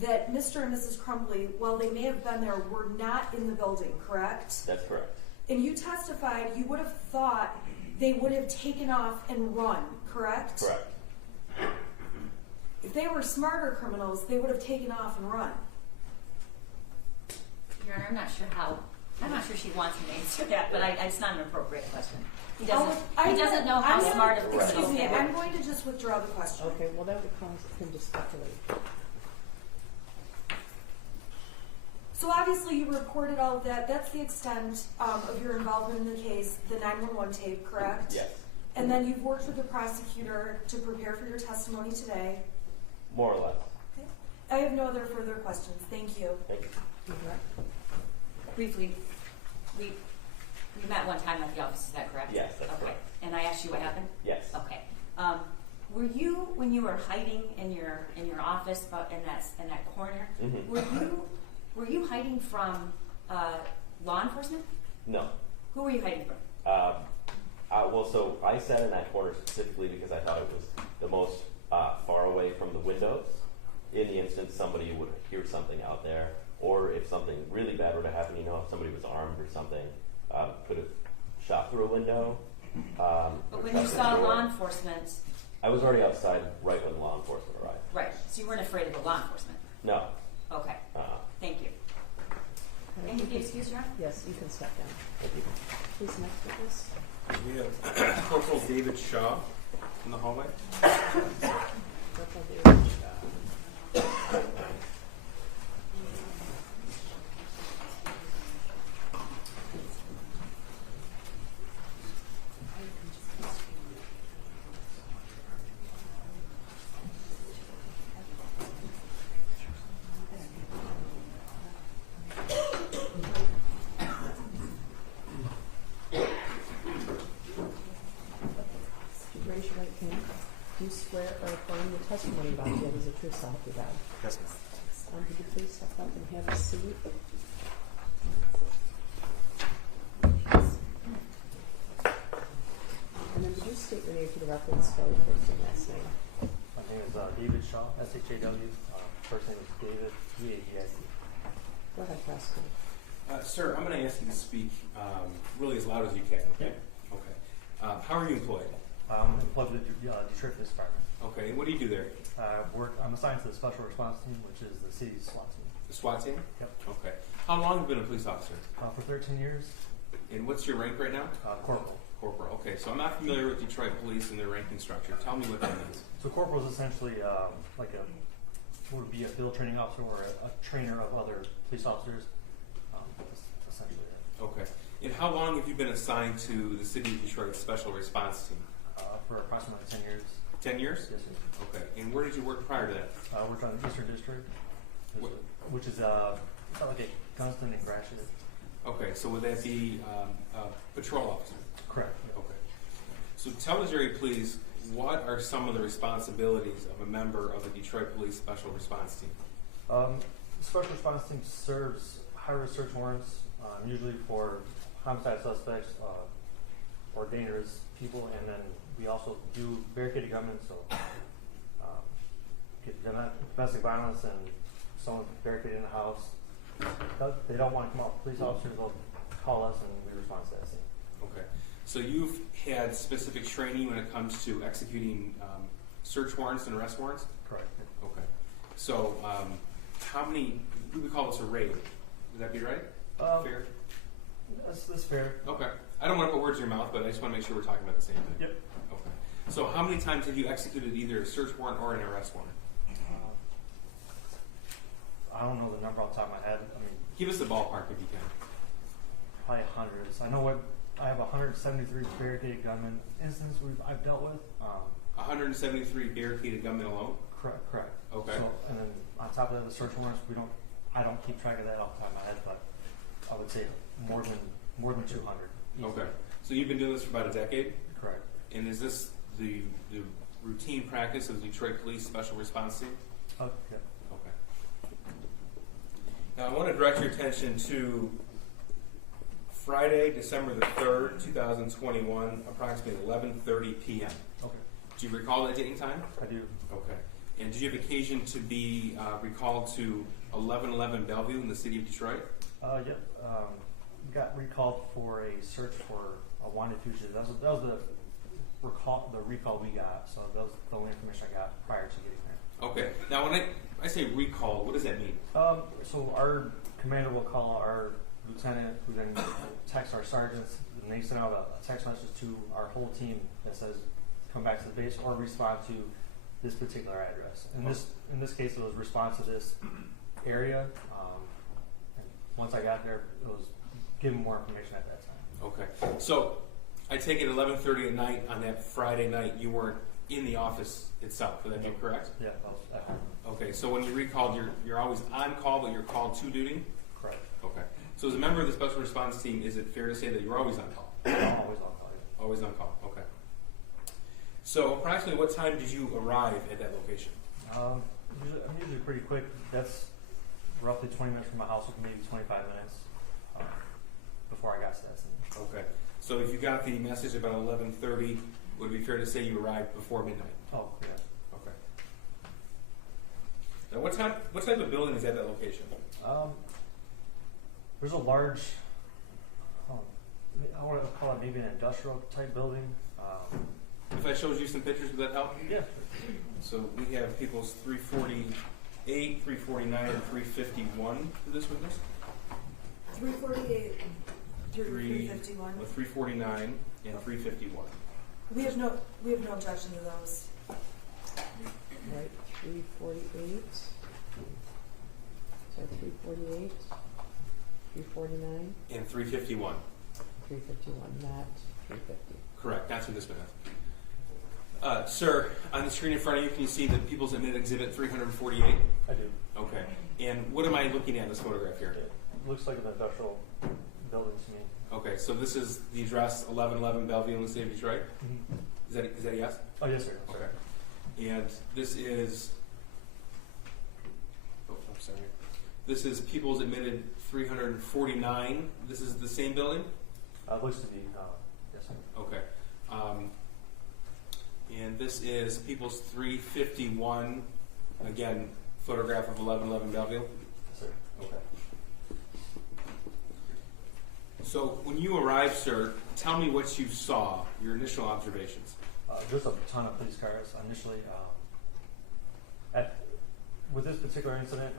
that Mr. and Mrs. Crumbley, while they may have been there, were not in the building, correct? That's correct. And you testified you would have thought they would have taken off and run, correct? Correct. If they were smarter criminals, they would have taken off and run. Your Honor, I'm not sure how I'm not sure she wants me to answer that, but it's not an appropriate question. He Oh, doesn't know how smart of a Excuse me, criminal. I'm going to just withdraw the question. Okay, well, that would cause him to speculate. So obviously you reported all of that. That's the extent of your involvement in the case, the 911 tape, correct? Yes, And then you've worked with the prosecutor to prepare for your testimony today. more or less. Okay. I have no other further questions. Thank you. Thank you. Briefly, we met one time at the office. Is that correct? Yes, that's okay. correct. And I asked you what happened. Yes. Okay. Were you, when you were hiding in your office, about in that corner, Mhm. were you hiding from law enforcement? No. Who were you hiding from? Well, so I sat in that corner specifically because I thought it was the most far away from the windows. In the instance somebody would hear something out there, or if something really bad were to happen, if somebody was armed or something, could have shot through a window. But when you saw law enforcement, I was already outside right when law enforcement arrived. right? So you weren't afraid of the law enforcement. No. Okay. Thank you. And you be excused, Your Honor? Yes, you can step down. Thank you. Please next witness. We have Corporal David Shaw in the hallway. Corporal David Shaw. Raise your right hand. Do you swear or affirm the testimony about you is the truth, so help you God? Yes, ma'am. Would you please step up and have a seat? And then would you state your name for the record, spell your first and last name? My name is David Shaw, S-H-A-W. First name is David, E-A-D-I-C. Go ahead, prosecutor. Sir, I'm going to ask you to speak really as loud as you can. Okay. Okay. How are you employed? I'm employed with the Detroit Police Department. Okay. And what do you do there? I'm assigned to the Special Response Team, which is the city's SWAT team. The SWAT team? Yep. Okay. How long have you been a police officer? For 13 years, And what's your rank right now? corporal. Corporal. Okay. So I'm not familiar with Detroit Police and their ranking structure. Tell me what that means. So corporal is essentially would be a field training officer or a trainer of other police officers. Essentially that. Okay. And how long have you been assigned to the City of Detroit Special Response Team? For approximately 10 years. 10 years? Yes, sir. Okay. And where did you work prior to that? Worked on the Eastern District, which is like a Gunston and Gratiot. Okay. So would that be patrol officer? Correct. Yeah. Okay. So tell the jury, please, what are some of the responsibilities of a member of the Detroit Police Special Response Team? The Special Response Team serves high-risk search warrants, usually for homicide suspects or dangerous people, and then we also do barricaded gunmen, so get domestic violence and someone barricaded in the house. They don't want to come out. Police officers will call us and we respond to that scene. Okay. So you've had specific training when it comes to executing search warrants and arrest warrants? Correct. Okay. So how many, we would call this a raid. Would that be right? Fair? That's fair. Okay. I don't want to put words in your mouth, but I just want to make sure we're talking about the same thing. Yep. Okay. So how many times have you executed either a search warrant or an arrest warrant? I don't know the number off the top of my head. I mean, Give us the ballpark if you can. probably hundreds. I know I have 173 barricaded gunmen incidents I've dealt with. 173 barricaded gunmen alone? Correct. Okay. So, and then on top of that, the search warrants, I don't keep track of that off the top of my head, but I would say more than 200. easily. Okay. So you've been doing this for about a decade? Correct. And is this the routine practice of the Detroit Police Special Response Team? Okay. Okay. Now I want to direct your attention to Friday, December the 3rd, 2021, approximately 11:30 p.m. Okay. Do you recall that date and time? I do. Okay. And did you have occasion to be recalled to 1111 Bellevue in the city of Detroit? Yep. Got recalled for a search for a wanted fugitive. That was the recall we got. So that was the only information I got prior to getting there. Okay. Now when I say recall, what does that mean? So our commander will call our lieutenant, who then texts our sergeants, and they send out a text message to our whole team that says, come back to the base or respond to this particular address. In this case, it was respond to this area. And once I got there, it was giving more information at that time. Okay. So I take it 11:30 at night on that Friday night, you weren't in the office itself. Would that be correct? Yeah, that was at home. Okay. So when you recalled, you're always on call, but you're called to duty? Correct. Okay. So as a member of the special response team, is it fair to say that you're always on call? I'm always on call. Yeah. Always on call. Okay. So approximately what time did you arrive at that location? I'm usually pretty quick. That's roughly 20 minutes from my house, with maybe 25 minutes before I got to that scene. Okay. So if you got the message about 11:30, would it be fair to say you arrived before midnight? Oh, yeah. Okay. Now, what type of building is at that location? There's a large, I want to call it maybe an industrial type building. If I showed you some pictures, would that help? Yeah. So we have people's 348, 349, and 351 for this witness. 348 through 351. 349 and 351. We have no objection to those. Right, 348. So 348, 349, And 351. 351, not 350. Correct. That's what this witness. Sir, on the screen in front of you, can you see the People's Admitted Exhibit 348? I do. Okay. And what am I looking at in this photograph here? It looks like an industrial building to me. Okay, so this is the address 1111 Bellevue in the city of Detroit? Mm-hmm. Is that a yes? Oh, yes, sir. Okay. And this is, I'm sorry. This is People's Admitted 349. This is the same building? Looks to be, yes, sir. Okay. And this is People's 351. Again, photograph of 1111 Bellevue? Yes, sir. Okay. So when you arrived, sir, tell me what you saw, your initial observations. There's a ton of police cars. Initially, with this particular incident,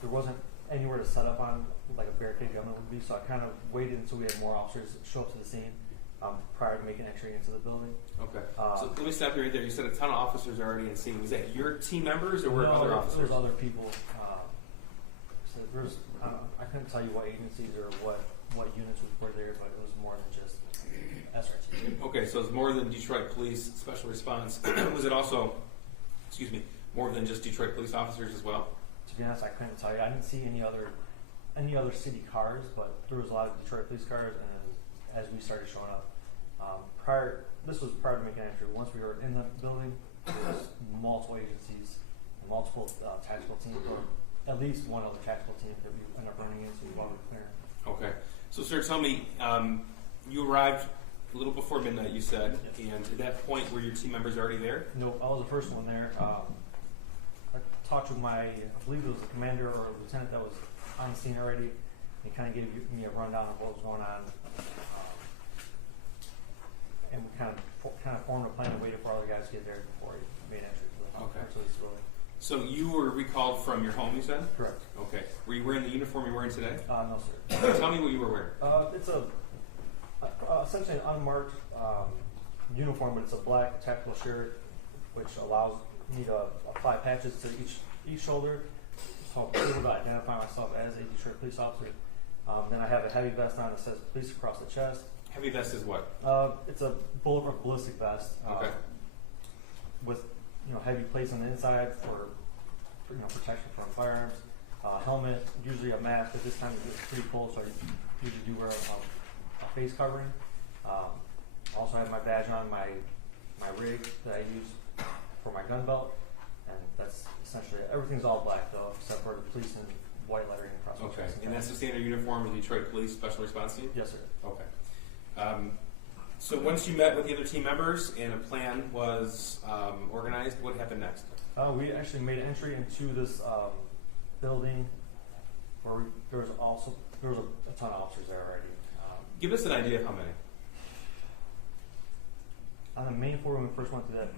there wasn't anywhere to set up on like a barricade gunman would be, so I kind of waited until we had more officers show up to the scene prior to making entry into the building. Okay. So let me stop you right there. You said a ton of officers are already in scene. Was that your team members or were other officers? There was other people. So there's, I couldn't tell you what agencies or what units were there, but it was more than just SRT. Okay, so it's more than Detroit Police Special Response. Was it also, more than just Detroit police officers as well? To be honest, I couldn't tell you. I didn't see any other city cars, but there was a lot of Detroit police cars, and then as we started showing up, this was prior to making entry. Once we were in the building, there was multiple agencies, multiple tactical teams, or at least one other tactical team that we ended up running into while we were clearing. Okay. So, sir, tell me, you arrived a little before midnight, you said, and at that point, were your team members already there? No, I was the first one there. I talked with I believe it was the commander or a lieutenant that was on the scene already. He kind of gave me a rundown of what was going on, and we kind of formed a plan and waited for all the guys to get there before he made entry to this building. So you were recalled from your home, you said? Correct. Okay. Were you wearing the uniform you're wearing today? No, sir. Tell me what you were wearing. It's essentially an unmarked uniform, but it's a black tactical shirt, which allows me to apply patches to each shoulder, so I'm able to identify myself as a Detroit police officer. Then I have a heavy vest on that says police across the chest. Heavy vest is what? It's a bulletproof ballistic vest with heavy plates on the inside for protection from firearms. Helmet, usually a mask. At this time it gets pretty cold, so I usually do wear a face covering. Also have my badge on, my rig that I use for my gun belt, and that's essentially everything's all black though, except for the police and white lettering across the chest. And that's the standard uniform of the Detroit Police Special Response Team? Yes, sir. Okay. So once you met with the other team members and a plan was organized, what happened next? We actually made entry into this building where there was a ton of officers there already. Give us an idea of how many. On the main floor, when we first went through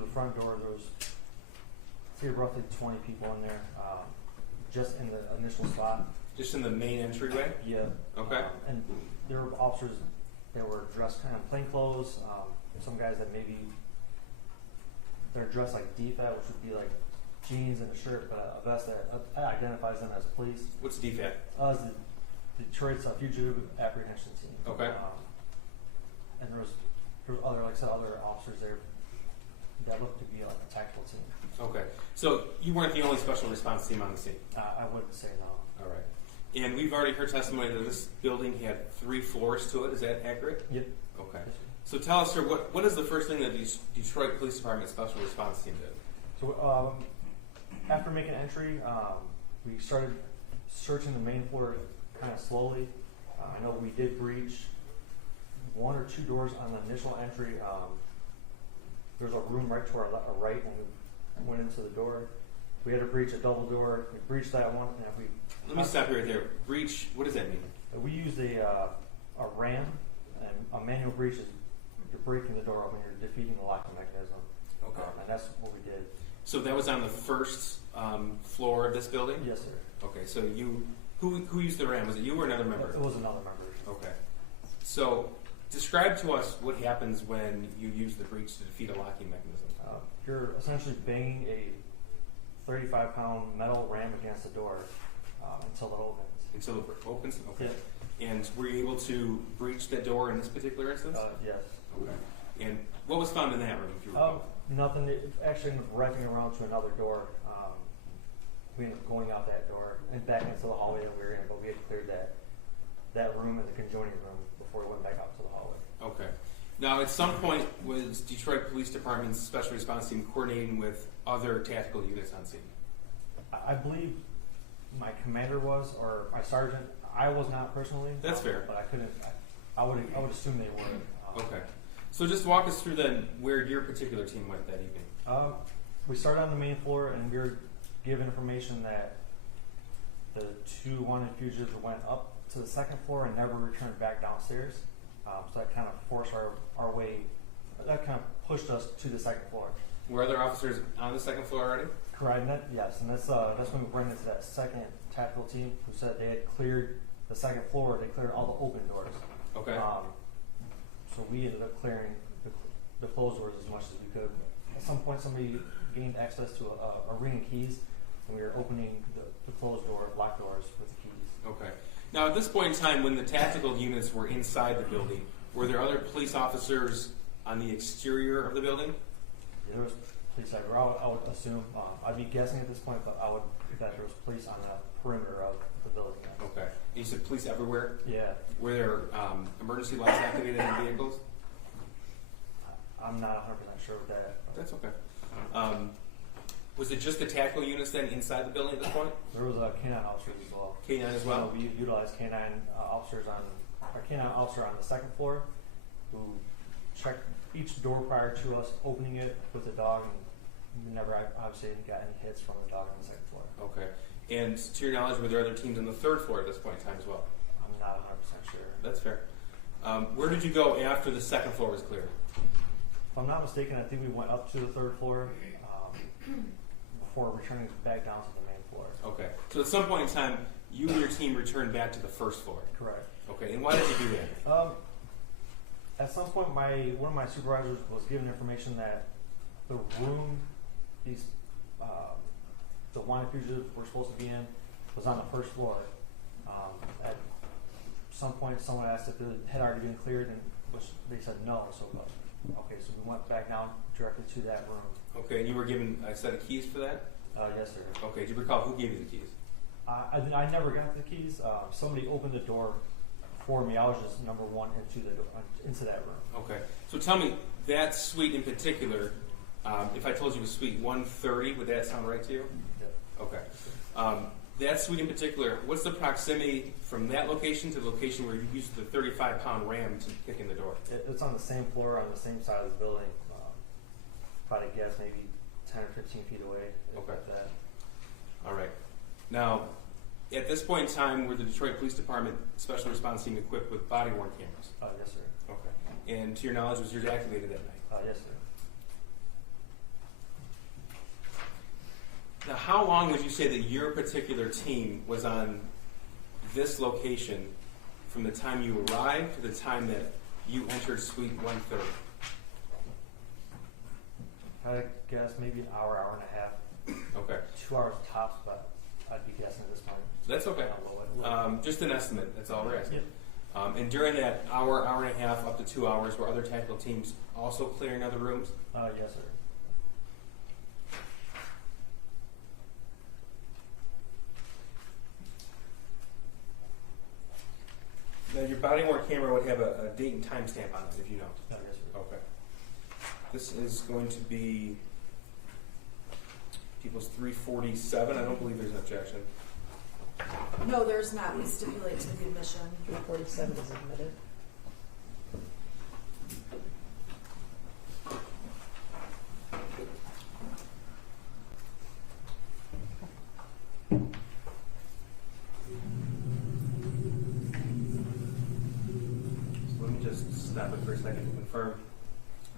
the front door, there was roughly 20 people in there, just in the initial spot. Just in the main entryway? Yeah. Okay. And there were officers that were dressed kind of plain clothes. Some guys that maybe they're dressed like DFAT, which would be like jeans and a shirt, but a vest that identifies them as police. What's DFAT? The Detroit's fugitive apprehension team. Okay. And there was other, like I said, other officers there that looked to be like a tactical team. Okay. So you weren't the only special response team on the scene? I wouldn't say no. All right. And we've already heard testimony that this building had 3 floors to it. Is that accurate? Yep. Okay. Yes, sir. So tell us, sir, what is the first thing that the Detroit Police Department Special Response Team did? So after making entry, we started searching the main floor kind of slowly. I know we did breach 1 or 2 doors on the initial entry. There was a room right to our right when we went into the door. We had to breach a double door. We breached that one, and we. Let me stop you right there. Breach, what does that mean? We used a ram, and a manual breach is you're breaking the door open, you're defeating the locking mechanism. Okay. And that's what we did. So that was on the first floor of this building? Yes, sir. Okay, so who used the ram? Was it you or another member? It was another member. Okay. So describe to us what happens when you use the breach to defeat a locking mechanism. You're essentially banging a 35-pound metal ram against the door until it opens. Until it opens? Okay. Yeah. And were you able to breach that door in this particular instance? Yes. Okay. And what was found in that room, if you recall? Nothing. It actually ended up wrapping around to another door. We ended up going out that door and back into the hallway that we were in, but we had cleared that room and the conjoining room before we went back out to the hallway. Okay. Now, at some point, was Detroit Police Department's Special Response Team coordinating with other tactical units on scene? I believe my commander was, or my sergeant. I was not personally. That's fair. But I couldn't. I would assume they were. Okay. So just walk us through then where your particular team went that evening. We started on the main floor, and we were given information that the 2 wanted fugitives went up to the second floor and never returned back downstairs. So that kind of forced our way. That kind of pushed us to the second floor. Were other officers on the second floor already? Correct. Yes, and that's when we ran into that second tactical team who said they had cleared the second floor. They cleared all the open doors. Okay. So we ended up clearing the closed doors as much as we could. At some point, somebody gained access to a ring of keys, and we were opening the closed door, locked doors with the keys. Okay. Now, at this point in time, when the tactical units were inside the building, were there other police officers on the exterior of the building? Yeah, there was police everywhere. I would assume. I'd be guessing at this point, but I would bet there was police on the perimeter of the building. Okay. And you said police everywhere? Yeah. Were there emergency lights activated in vehicles? I'm not 100% sure with that. That's okay. Was it just the tactical units then inside the building at this point? There was canine officers as well. K9 as well? So we utilized canine officers our canine officer on the second floor, who checked each door prior to us opening it with the dog, and we never obviously got any hits from the dog on the second floor. Okay. And to your knowledge, were there other teams on the third floor at this point in time as well? I'm not 100% sure. That's fair. Where did you go after the second floor was cleared? If I'm not mistaken, I think we went up to the third floor before returning back down to the main floor. Okay. So at some point in time, you and your team returned back to the first floor. Correct. Okay. And why did you do that? At some point, one of my supervisors was given information that the room the wanted fugitives were supposed to be in was on the first floor. At some point, someone asked if it had already been cleared, and which they said no. So okay, so we went back down directly to that room. Okay, and you were given a set of keys for that? Yes, sir. Okay, do you recall who gave you the keys? I never got the keys. Somebody opened the door for me. I was just number one into that room. Okay, so tell me, that suite in particular, if I told you it was suite 130, would that sound right to you? Yeah. Okay. That suite in particular, what's the proximity from that location to the location where you used the 35-pound ram to kick in the door? It's on the same floor, on the same side of the building. Probably guess maybe 10 or 15 feet away. Okay. Like that. All right. Now, at this point in time, were the Detroit Police Department Special Response Team equipped with body-worn cameras? Yes, sir. Okay. And to your knowledge, was yours activated that night? Yes, sir. Now, how long would you say that your particular team was on this location from the time you arrived to the time that you entered suite 130? I guess maybe an hour, hour and a half, Okay. 2 hours tops, but I'd be guessing at this point. That's okay. Just an estimate, that's all we're asking. And during that hour, hour and a half, up to 2 hours, were other tactical teams also clearing other rooms? Yes, sir. Now, your body worn camera would have a date and time stamp on it, if you know. Yes, sir. Okay. This is going to be People's 347. I don't believe there's an objection. No, there's not. We stipulate to the admission. 347 is admitted. Let me just stop it for a second to confirm.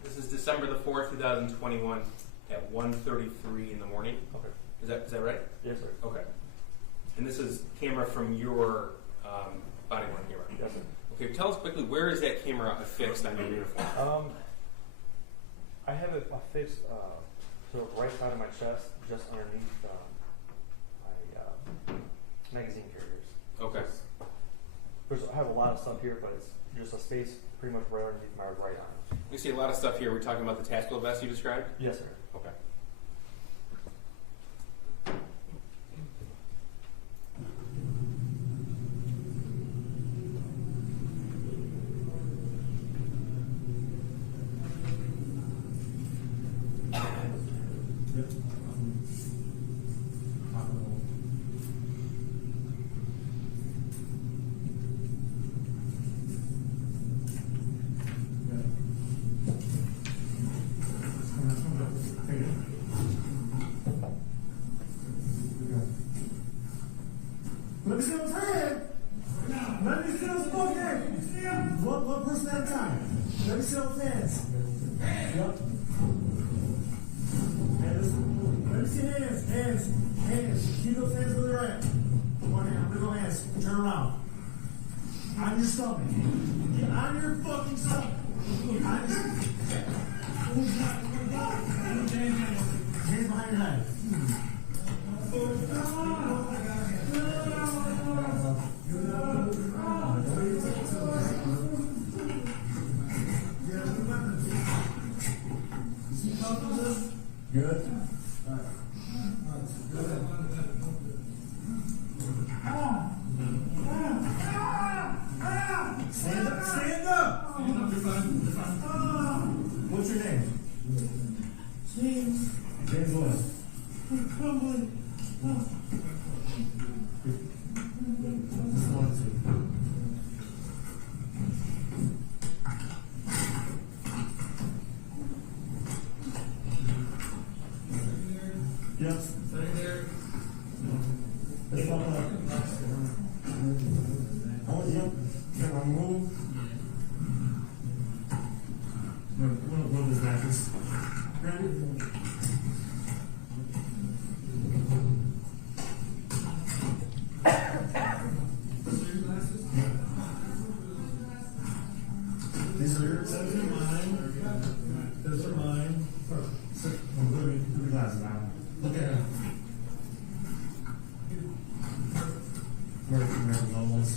This is December the 4th, 2021 at 1:33 in the morning. Okay. Is that right? Yes, sir. Okay. And this is camera from your body worn camera. Yes, sir. Okay, tell us quickly, where is that camera affixed on your uniform? I have it affixed to the right side of my chest, just underneath my magazine carriers. Okay. I have a lot of stuff here, but it's just a space pretty much right underneath my right arm. We see a lot of stuff here. We're talking about the tactical vest you described? Yes, sir. Okay. Let me see those hands. Let me see those both hands. One person at a time. Let me see those hands. Yep. Let me see hands. Keep those hands where they're at. One hand. I'm gonna go hands. Turn around. On your stomach. Get on your fucking stomach. Hands behind your head. Good. Stand up. Stand up. What's your name? James. James what? Crumbley. Yes. Right there. Let's talk about it. Yep. Can I move? We'll move this mattress. Ready? These are yours. Those are mine. Those are mine. Put your glasses on. Look at him. Where's almost?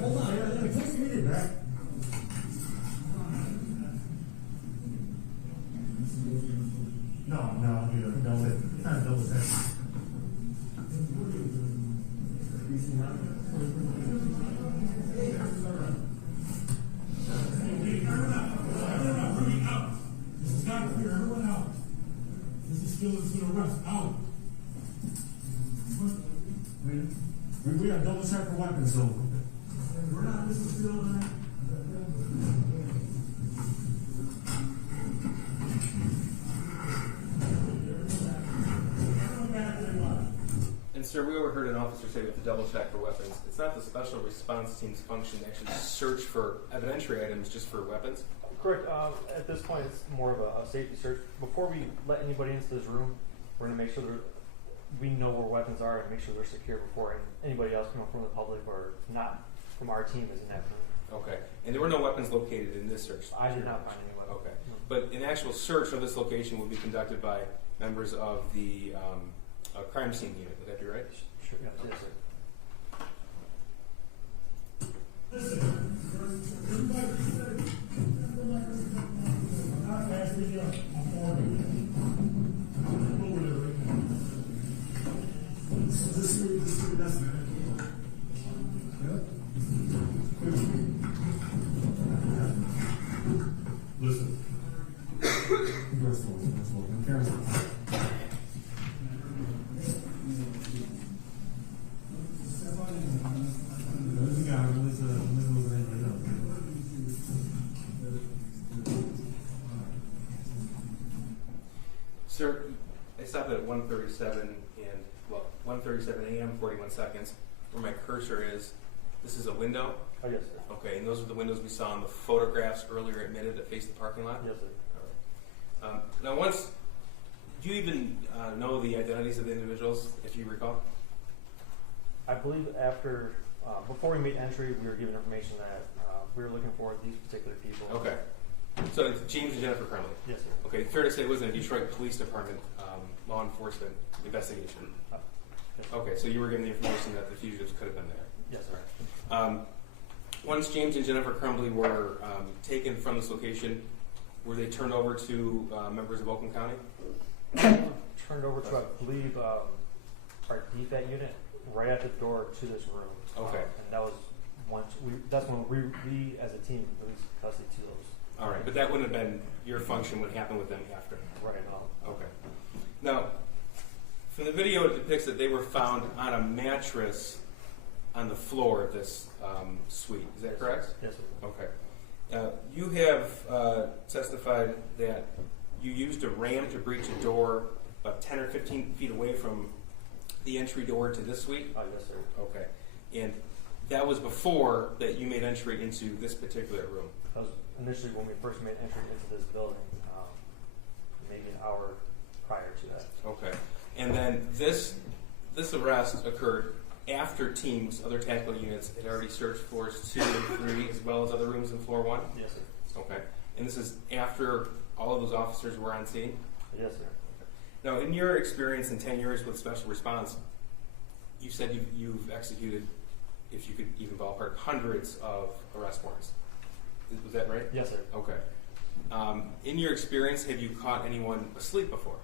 Hold on, take a minute back. No, I'll do it. Double it. Kind of double it. We got double check for weapons, so we're not missing still on that. And sir, we overheard an officer say we have to double check for weapons. It's not the special response team's function to actually search for evidentiary items just for weapons? Correct. At this point, it's more of a safety search. Before we let anybody into this room, we're going to make sure we know where weapons are and make sure they're secure before anybody else coming from the public or not from our team is in that room. Okay. And there were no weapons located in this search? I did not find any weapons. Okay. No. But an actual search of this location will be conducted by members of the crime scene unit. Would that be right? Sure. Yes, sir. Listen. Sir, I stopped at 1:37 and 1:37 a.m. 41 seconds. Where my cursor is, this is a window. Oh, yes, sir. Okay, and those are the windows we saw in the photographs earlier admitted that face the parking lot. Yes, sir. All right. Now, do you even know the identities of the individuals, if you recall? I believe before we made entry, we were given information that we were looking for these particular people. Okay. So it's James and Jennifer Crumbley. Yes, sir. Okay, fair to say it wasn't a Detroit Police Department law enforcement investigation. Yes, sir. Okay, so you were given the information that the fugitives could have been there. Yes, sir. Once James and Jennifer Crumbley were taken from this location, were they turned over to members of Oakland County? Turned over to, I believe, our DFAT unit right at the door to this room. Okay. And that was that's when we as a team released custody to those. All right, but that wouldn't have been your function. Would happen with them after. Right now. Okay. Now, from the video, it depicts that they were found on a mattress on the floor of this suite. Is that correct? Yes, sir. Okay. You have testified that you used a ram to breach a door about 10 or 15 feet away from the entry door to this suite? Yes, sir. Okay. And that was before that you made entry into this particular room? That was initially when we first made entry into this building, maybe an hour prior to that. Okay. And then this arrest occurred after teams, other tactical units, had already searched floors 2 and 3 as well as other rooms in floor 1? Yes, sir. Okay. And this is after all of those officers were on scene? Yes, sir. Now, in your experience in 10 years with special response, you said you've executed, if you could even ballpark, hundreds of arrest warrants. Was that right? Yes, sir. Okay. In your experience, have you caught anyone asleep before?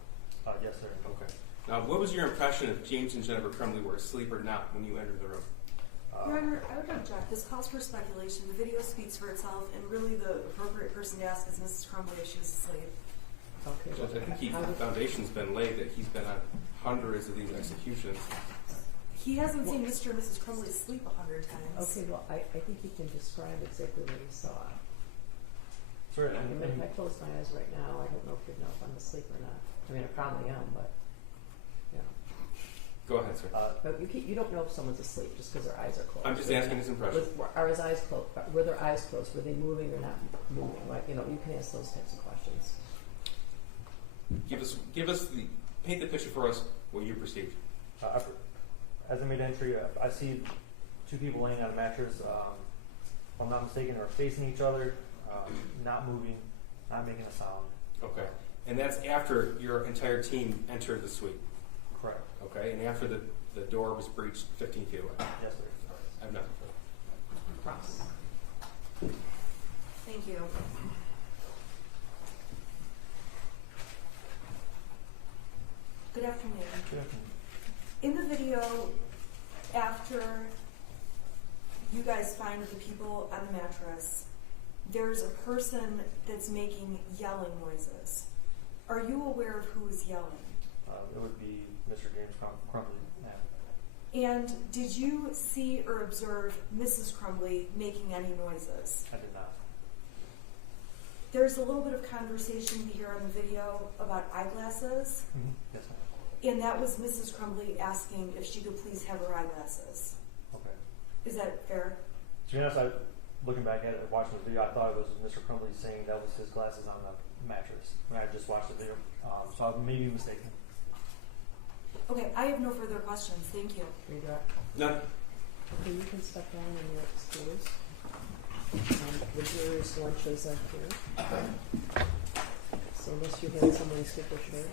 Yes, sir. Okay. Now, what was your impression if James and Jennifer Crumbley were asleep or not when you entered the room? Your Honor, I would object. This calls for speculation. The video speaks for itself, and really the appropriate person to ask is Mrs. Crumbley if she was asleep. Okay. Judge, I think the foundation's been laid that he's been on hundreds of these executions. He hasn't seen Mr. and Mrs. Crumbley sleep 100 times. Okay, well, I think you can describe exactly what he saw. Sir, I mean, if I close my eyes right now, I don't know if you'd know if I'm asleep or not. I mean, I probably am, but, yeah. Go ahead, sir. But you don't know if someone's asleep just because their eyes are closed. I'm just asking his impression. Are his eyes closed? Were their eyes closed? Were they moving or not moving? Like, you can ask those types of questions. Paint the picture for us what you perceived. As I made entry, I see two people laying on a mattress, if I'm not mistaken, are facing each other, not moving, not making a sound. Okay. And that's after your entire team entered the suite? Correct. Okay. And after the door was breached 15 feet away? Yes, sir. I have nothing further. Cross. Thank you. Good afternoon. Good afternoon. In the video, after you guys find the people on the mattress, there's a person that's making yelling noises. Are you aware of who is yelling? It would be Mr. James Crumbley. And did you see or observe Mrs. Crumbley making any noises? I did not. There's a little bit of conversation we hear on the video about eyeglasses. Mm-hmm. Yes, ma'am. And that was Mrs. Crumbley asking if she could please have her eyeglasses. Okay. Is that fair? To be honest, looking back at it, watching the video, I thought it was Mr. Crumbley saying that was his glasses on the mattress when I just watched the video. So I may be mistaken. Okay, I have no further questions. Thank you. Redirect. None. Okay, you can step down and you're excused. The jurors' lunches are here. So unless you had someone super short.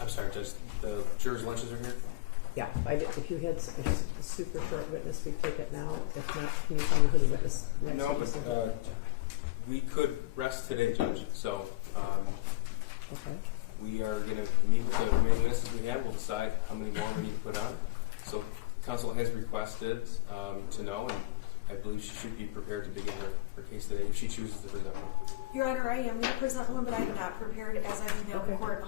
I'm sorry, Judge. The jurors' lunches are here. Yeah, if you had a super short witness, we'd take it now. If not, can you tell me who the witness next No, witness but is? we could rest today, Judge. So Okay. we are going to meet with the remaining witnesses we have. We'll decide how many more we need to put on. So counsel has requested to know, and I believe she should be prepared to begin her case today if she chooses to present one. Your Honor, I am going to present one, but I am not prepared as I've emailed the Okay. court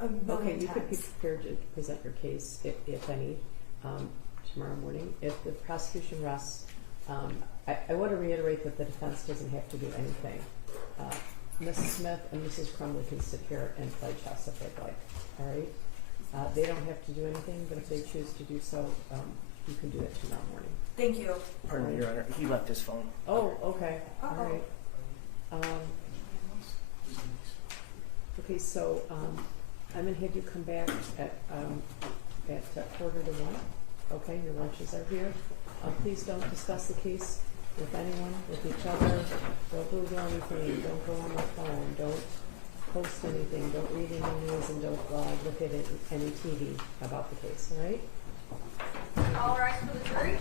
a Okay, million you could be times. prepared to present your case, if any, tomorrow morning. If the prosecution rests, I want to reiterate that the defense doesn't have to do anything. Mrs. Smith and Mrs. Crumbley can sit here and play chess if they'd like, all right? They don't have to do anything, but if they choose to do so, you can do it tomorrow morning. Thank you. Pardon me, Your Honor. He left his phone. Oh, okay, all Uh-oh. right. Okay, so, I'm gonna have you come back at 1:45. Okay, your lunches are here. Please don't discuss the case with anyone, with each other. Don't Google anything, don't go on the phone, don't post anything, don't read any news, and don't look at any TV about the case, all right? All rise for the jury.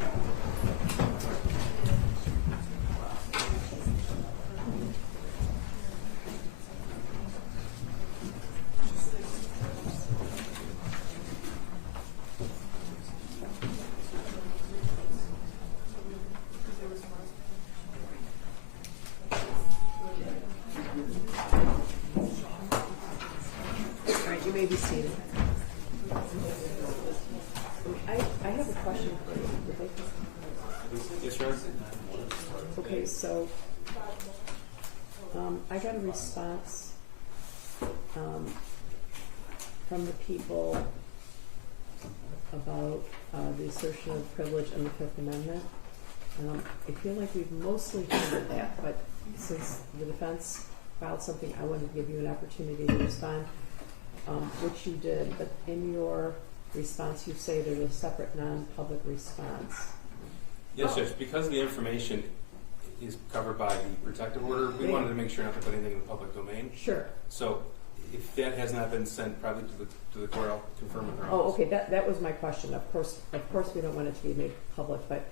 All right, you may be seated. I have a question for you. Yes, Your Honor. Okay, so, I got a response, from the people about, the assertion of privilege in the Fifth Amendment. I feel like we've mostly covered that, but since the defense filed something, I wanted to give you an opportunity to respond, which you did, but in your response, you say there's a separate non-public response. Yes, Judge. Because the information is covered by the protective order, we wanted to make sure not to put anything in the public domain. Sure. So if that has not been sent probably to the court, I'll confirm with her. Oh, office. okay, that was my question. Of course, we don't want it to be made public, but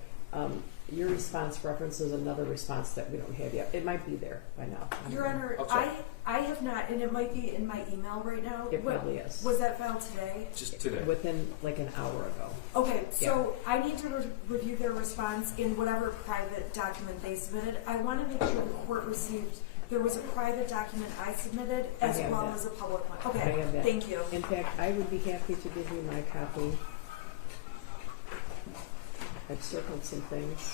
your response references another response that we don't have yet. It might be there by now. Your Honor, I'll check. I have not, and it might be in my email right now. It probably is. Was that filed today? Just today. Within like an hour ago. Okay, so I need to review their response in whatever private document they submitted. I want to make sure the court received, there was a private document I submitted as I have well that. as a public one. I Okay, have that. thank you. In fact, I would be happy to give you my copy. I've circled some things.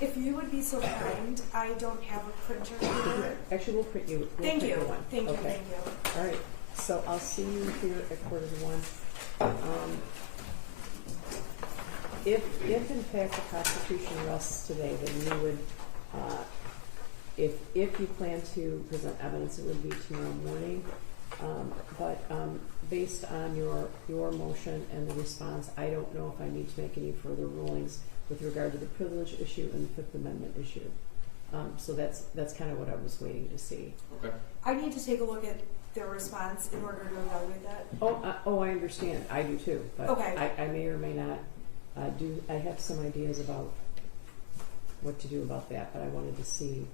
If you would be so kind, I don't have a printer here. Actually, we'll print you. Thank you, one. thank you, Okay. thank you. All right, so I'll see you here at 1:45. If in fact the prosecution rests today, then you would, if you plan to present evidence, it would be tomorrow morning. But based on your motion and the response, I don't know if I need to make any further rulings with regard to the privilege issue and the Fifth Amendment issue. So that's kind of what I was waiting to see. Okay. I need to take a look at their response in order to evaluate that. I understand. I do too. But Okay. I may or may not I have some ideas about what to do about that, but I wanted to see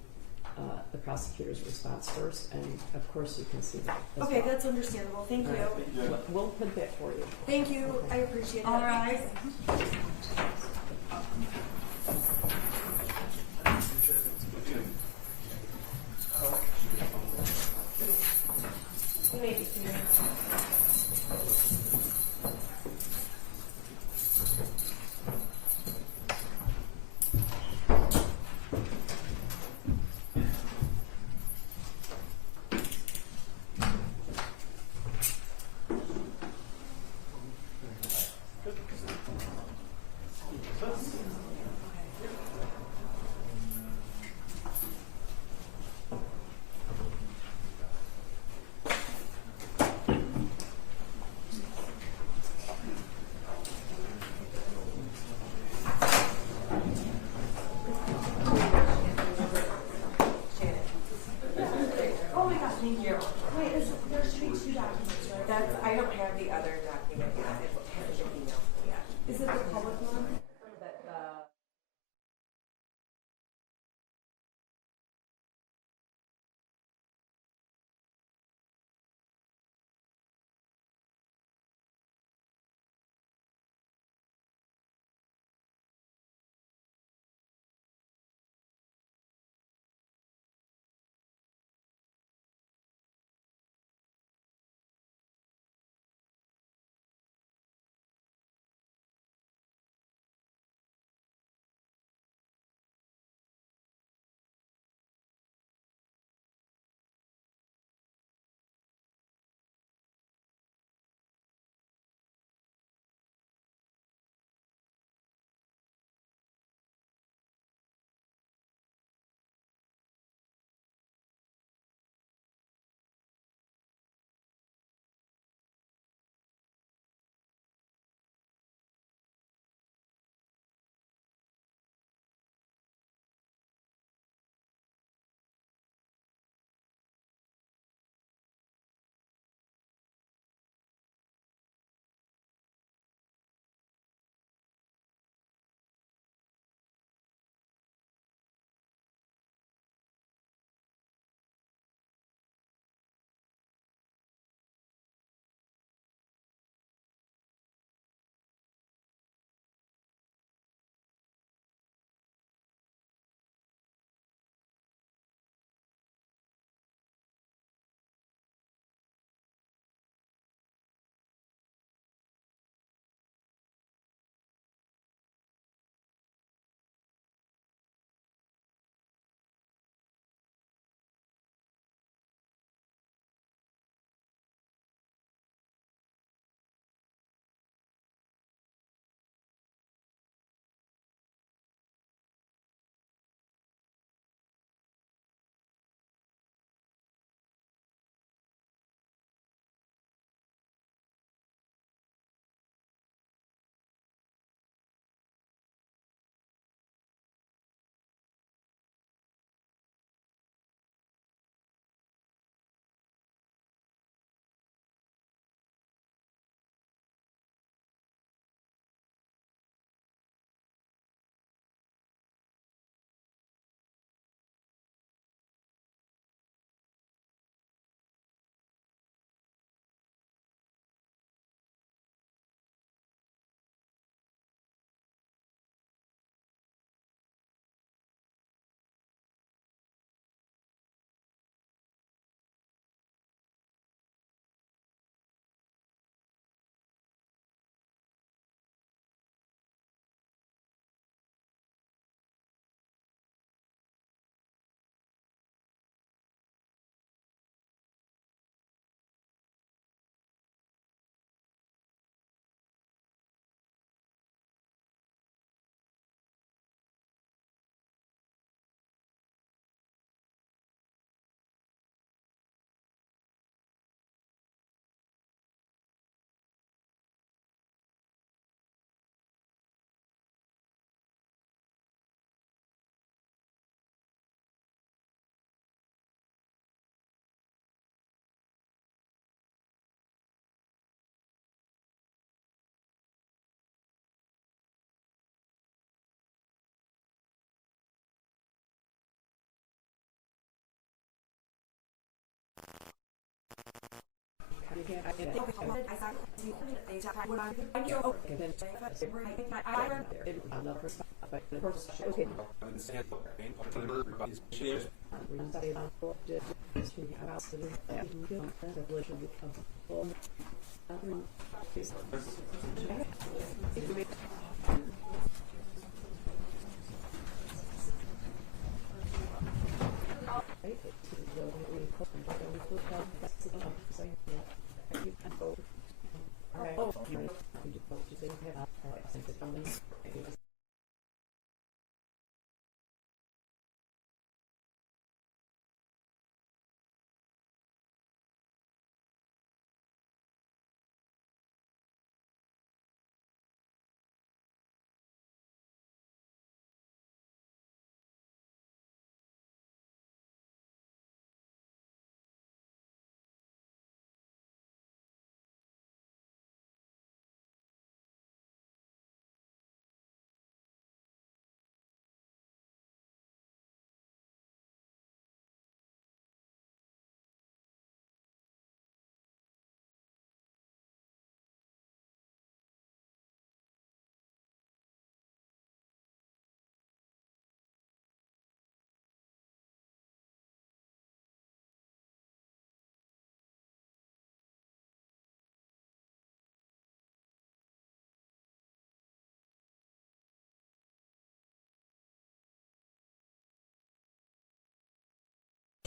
the prosecutor's response first, and of course you can see that as Okay, well. that's understandable. Thank All you. right. We'll print that for you. Thank you. I appreciate it. All rise. You may be seated. Thank you. Wait, there should be two documents, right? I don't have the other document yet. It hasn't been emailed yet. Is it the public one?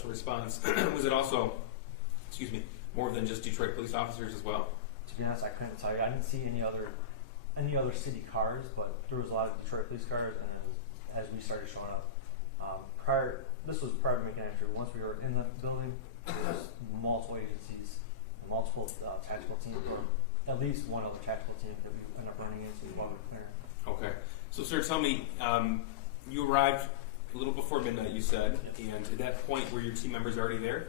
initial response, was it also, excuse me, more than just Detroit police officers as well? To be honest, I couldn't tell you. I didn't see any other city cars, but there was a lot of Detroit police cars, and then as we started showing up, this was prior to making entry. Once we were in the building, there was multiple agencies, multiple tactical teams, or at least one other tactical team that we ended up running into while we were clearing. Okay. So, sir, tell me, you arrived a little before midnight, you said, and at that point, were your team members already there?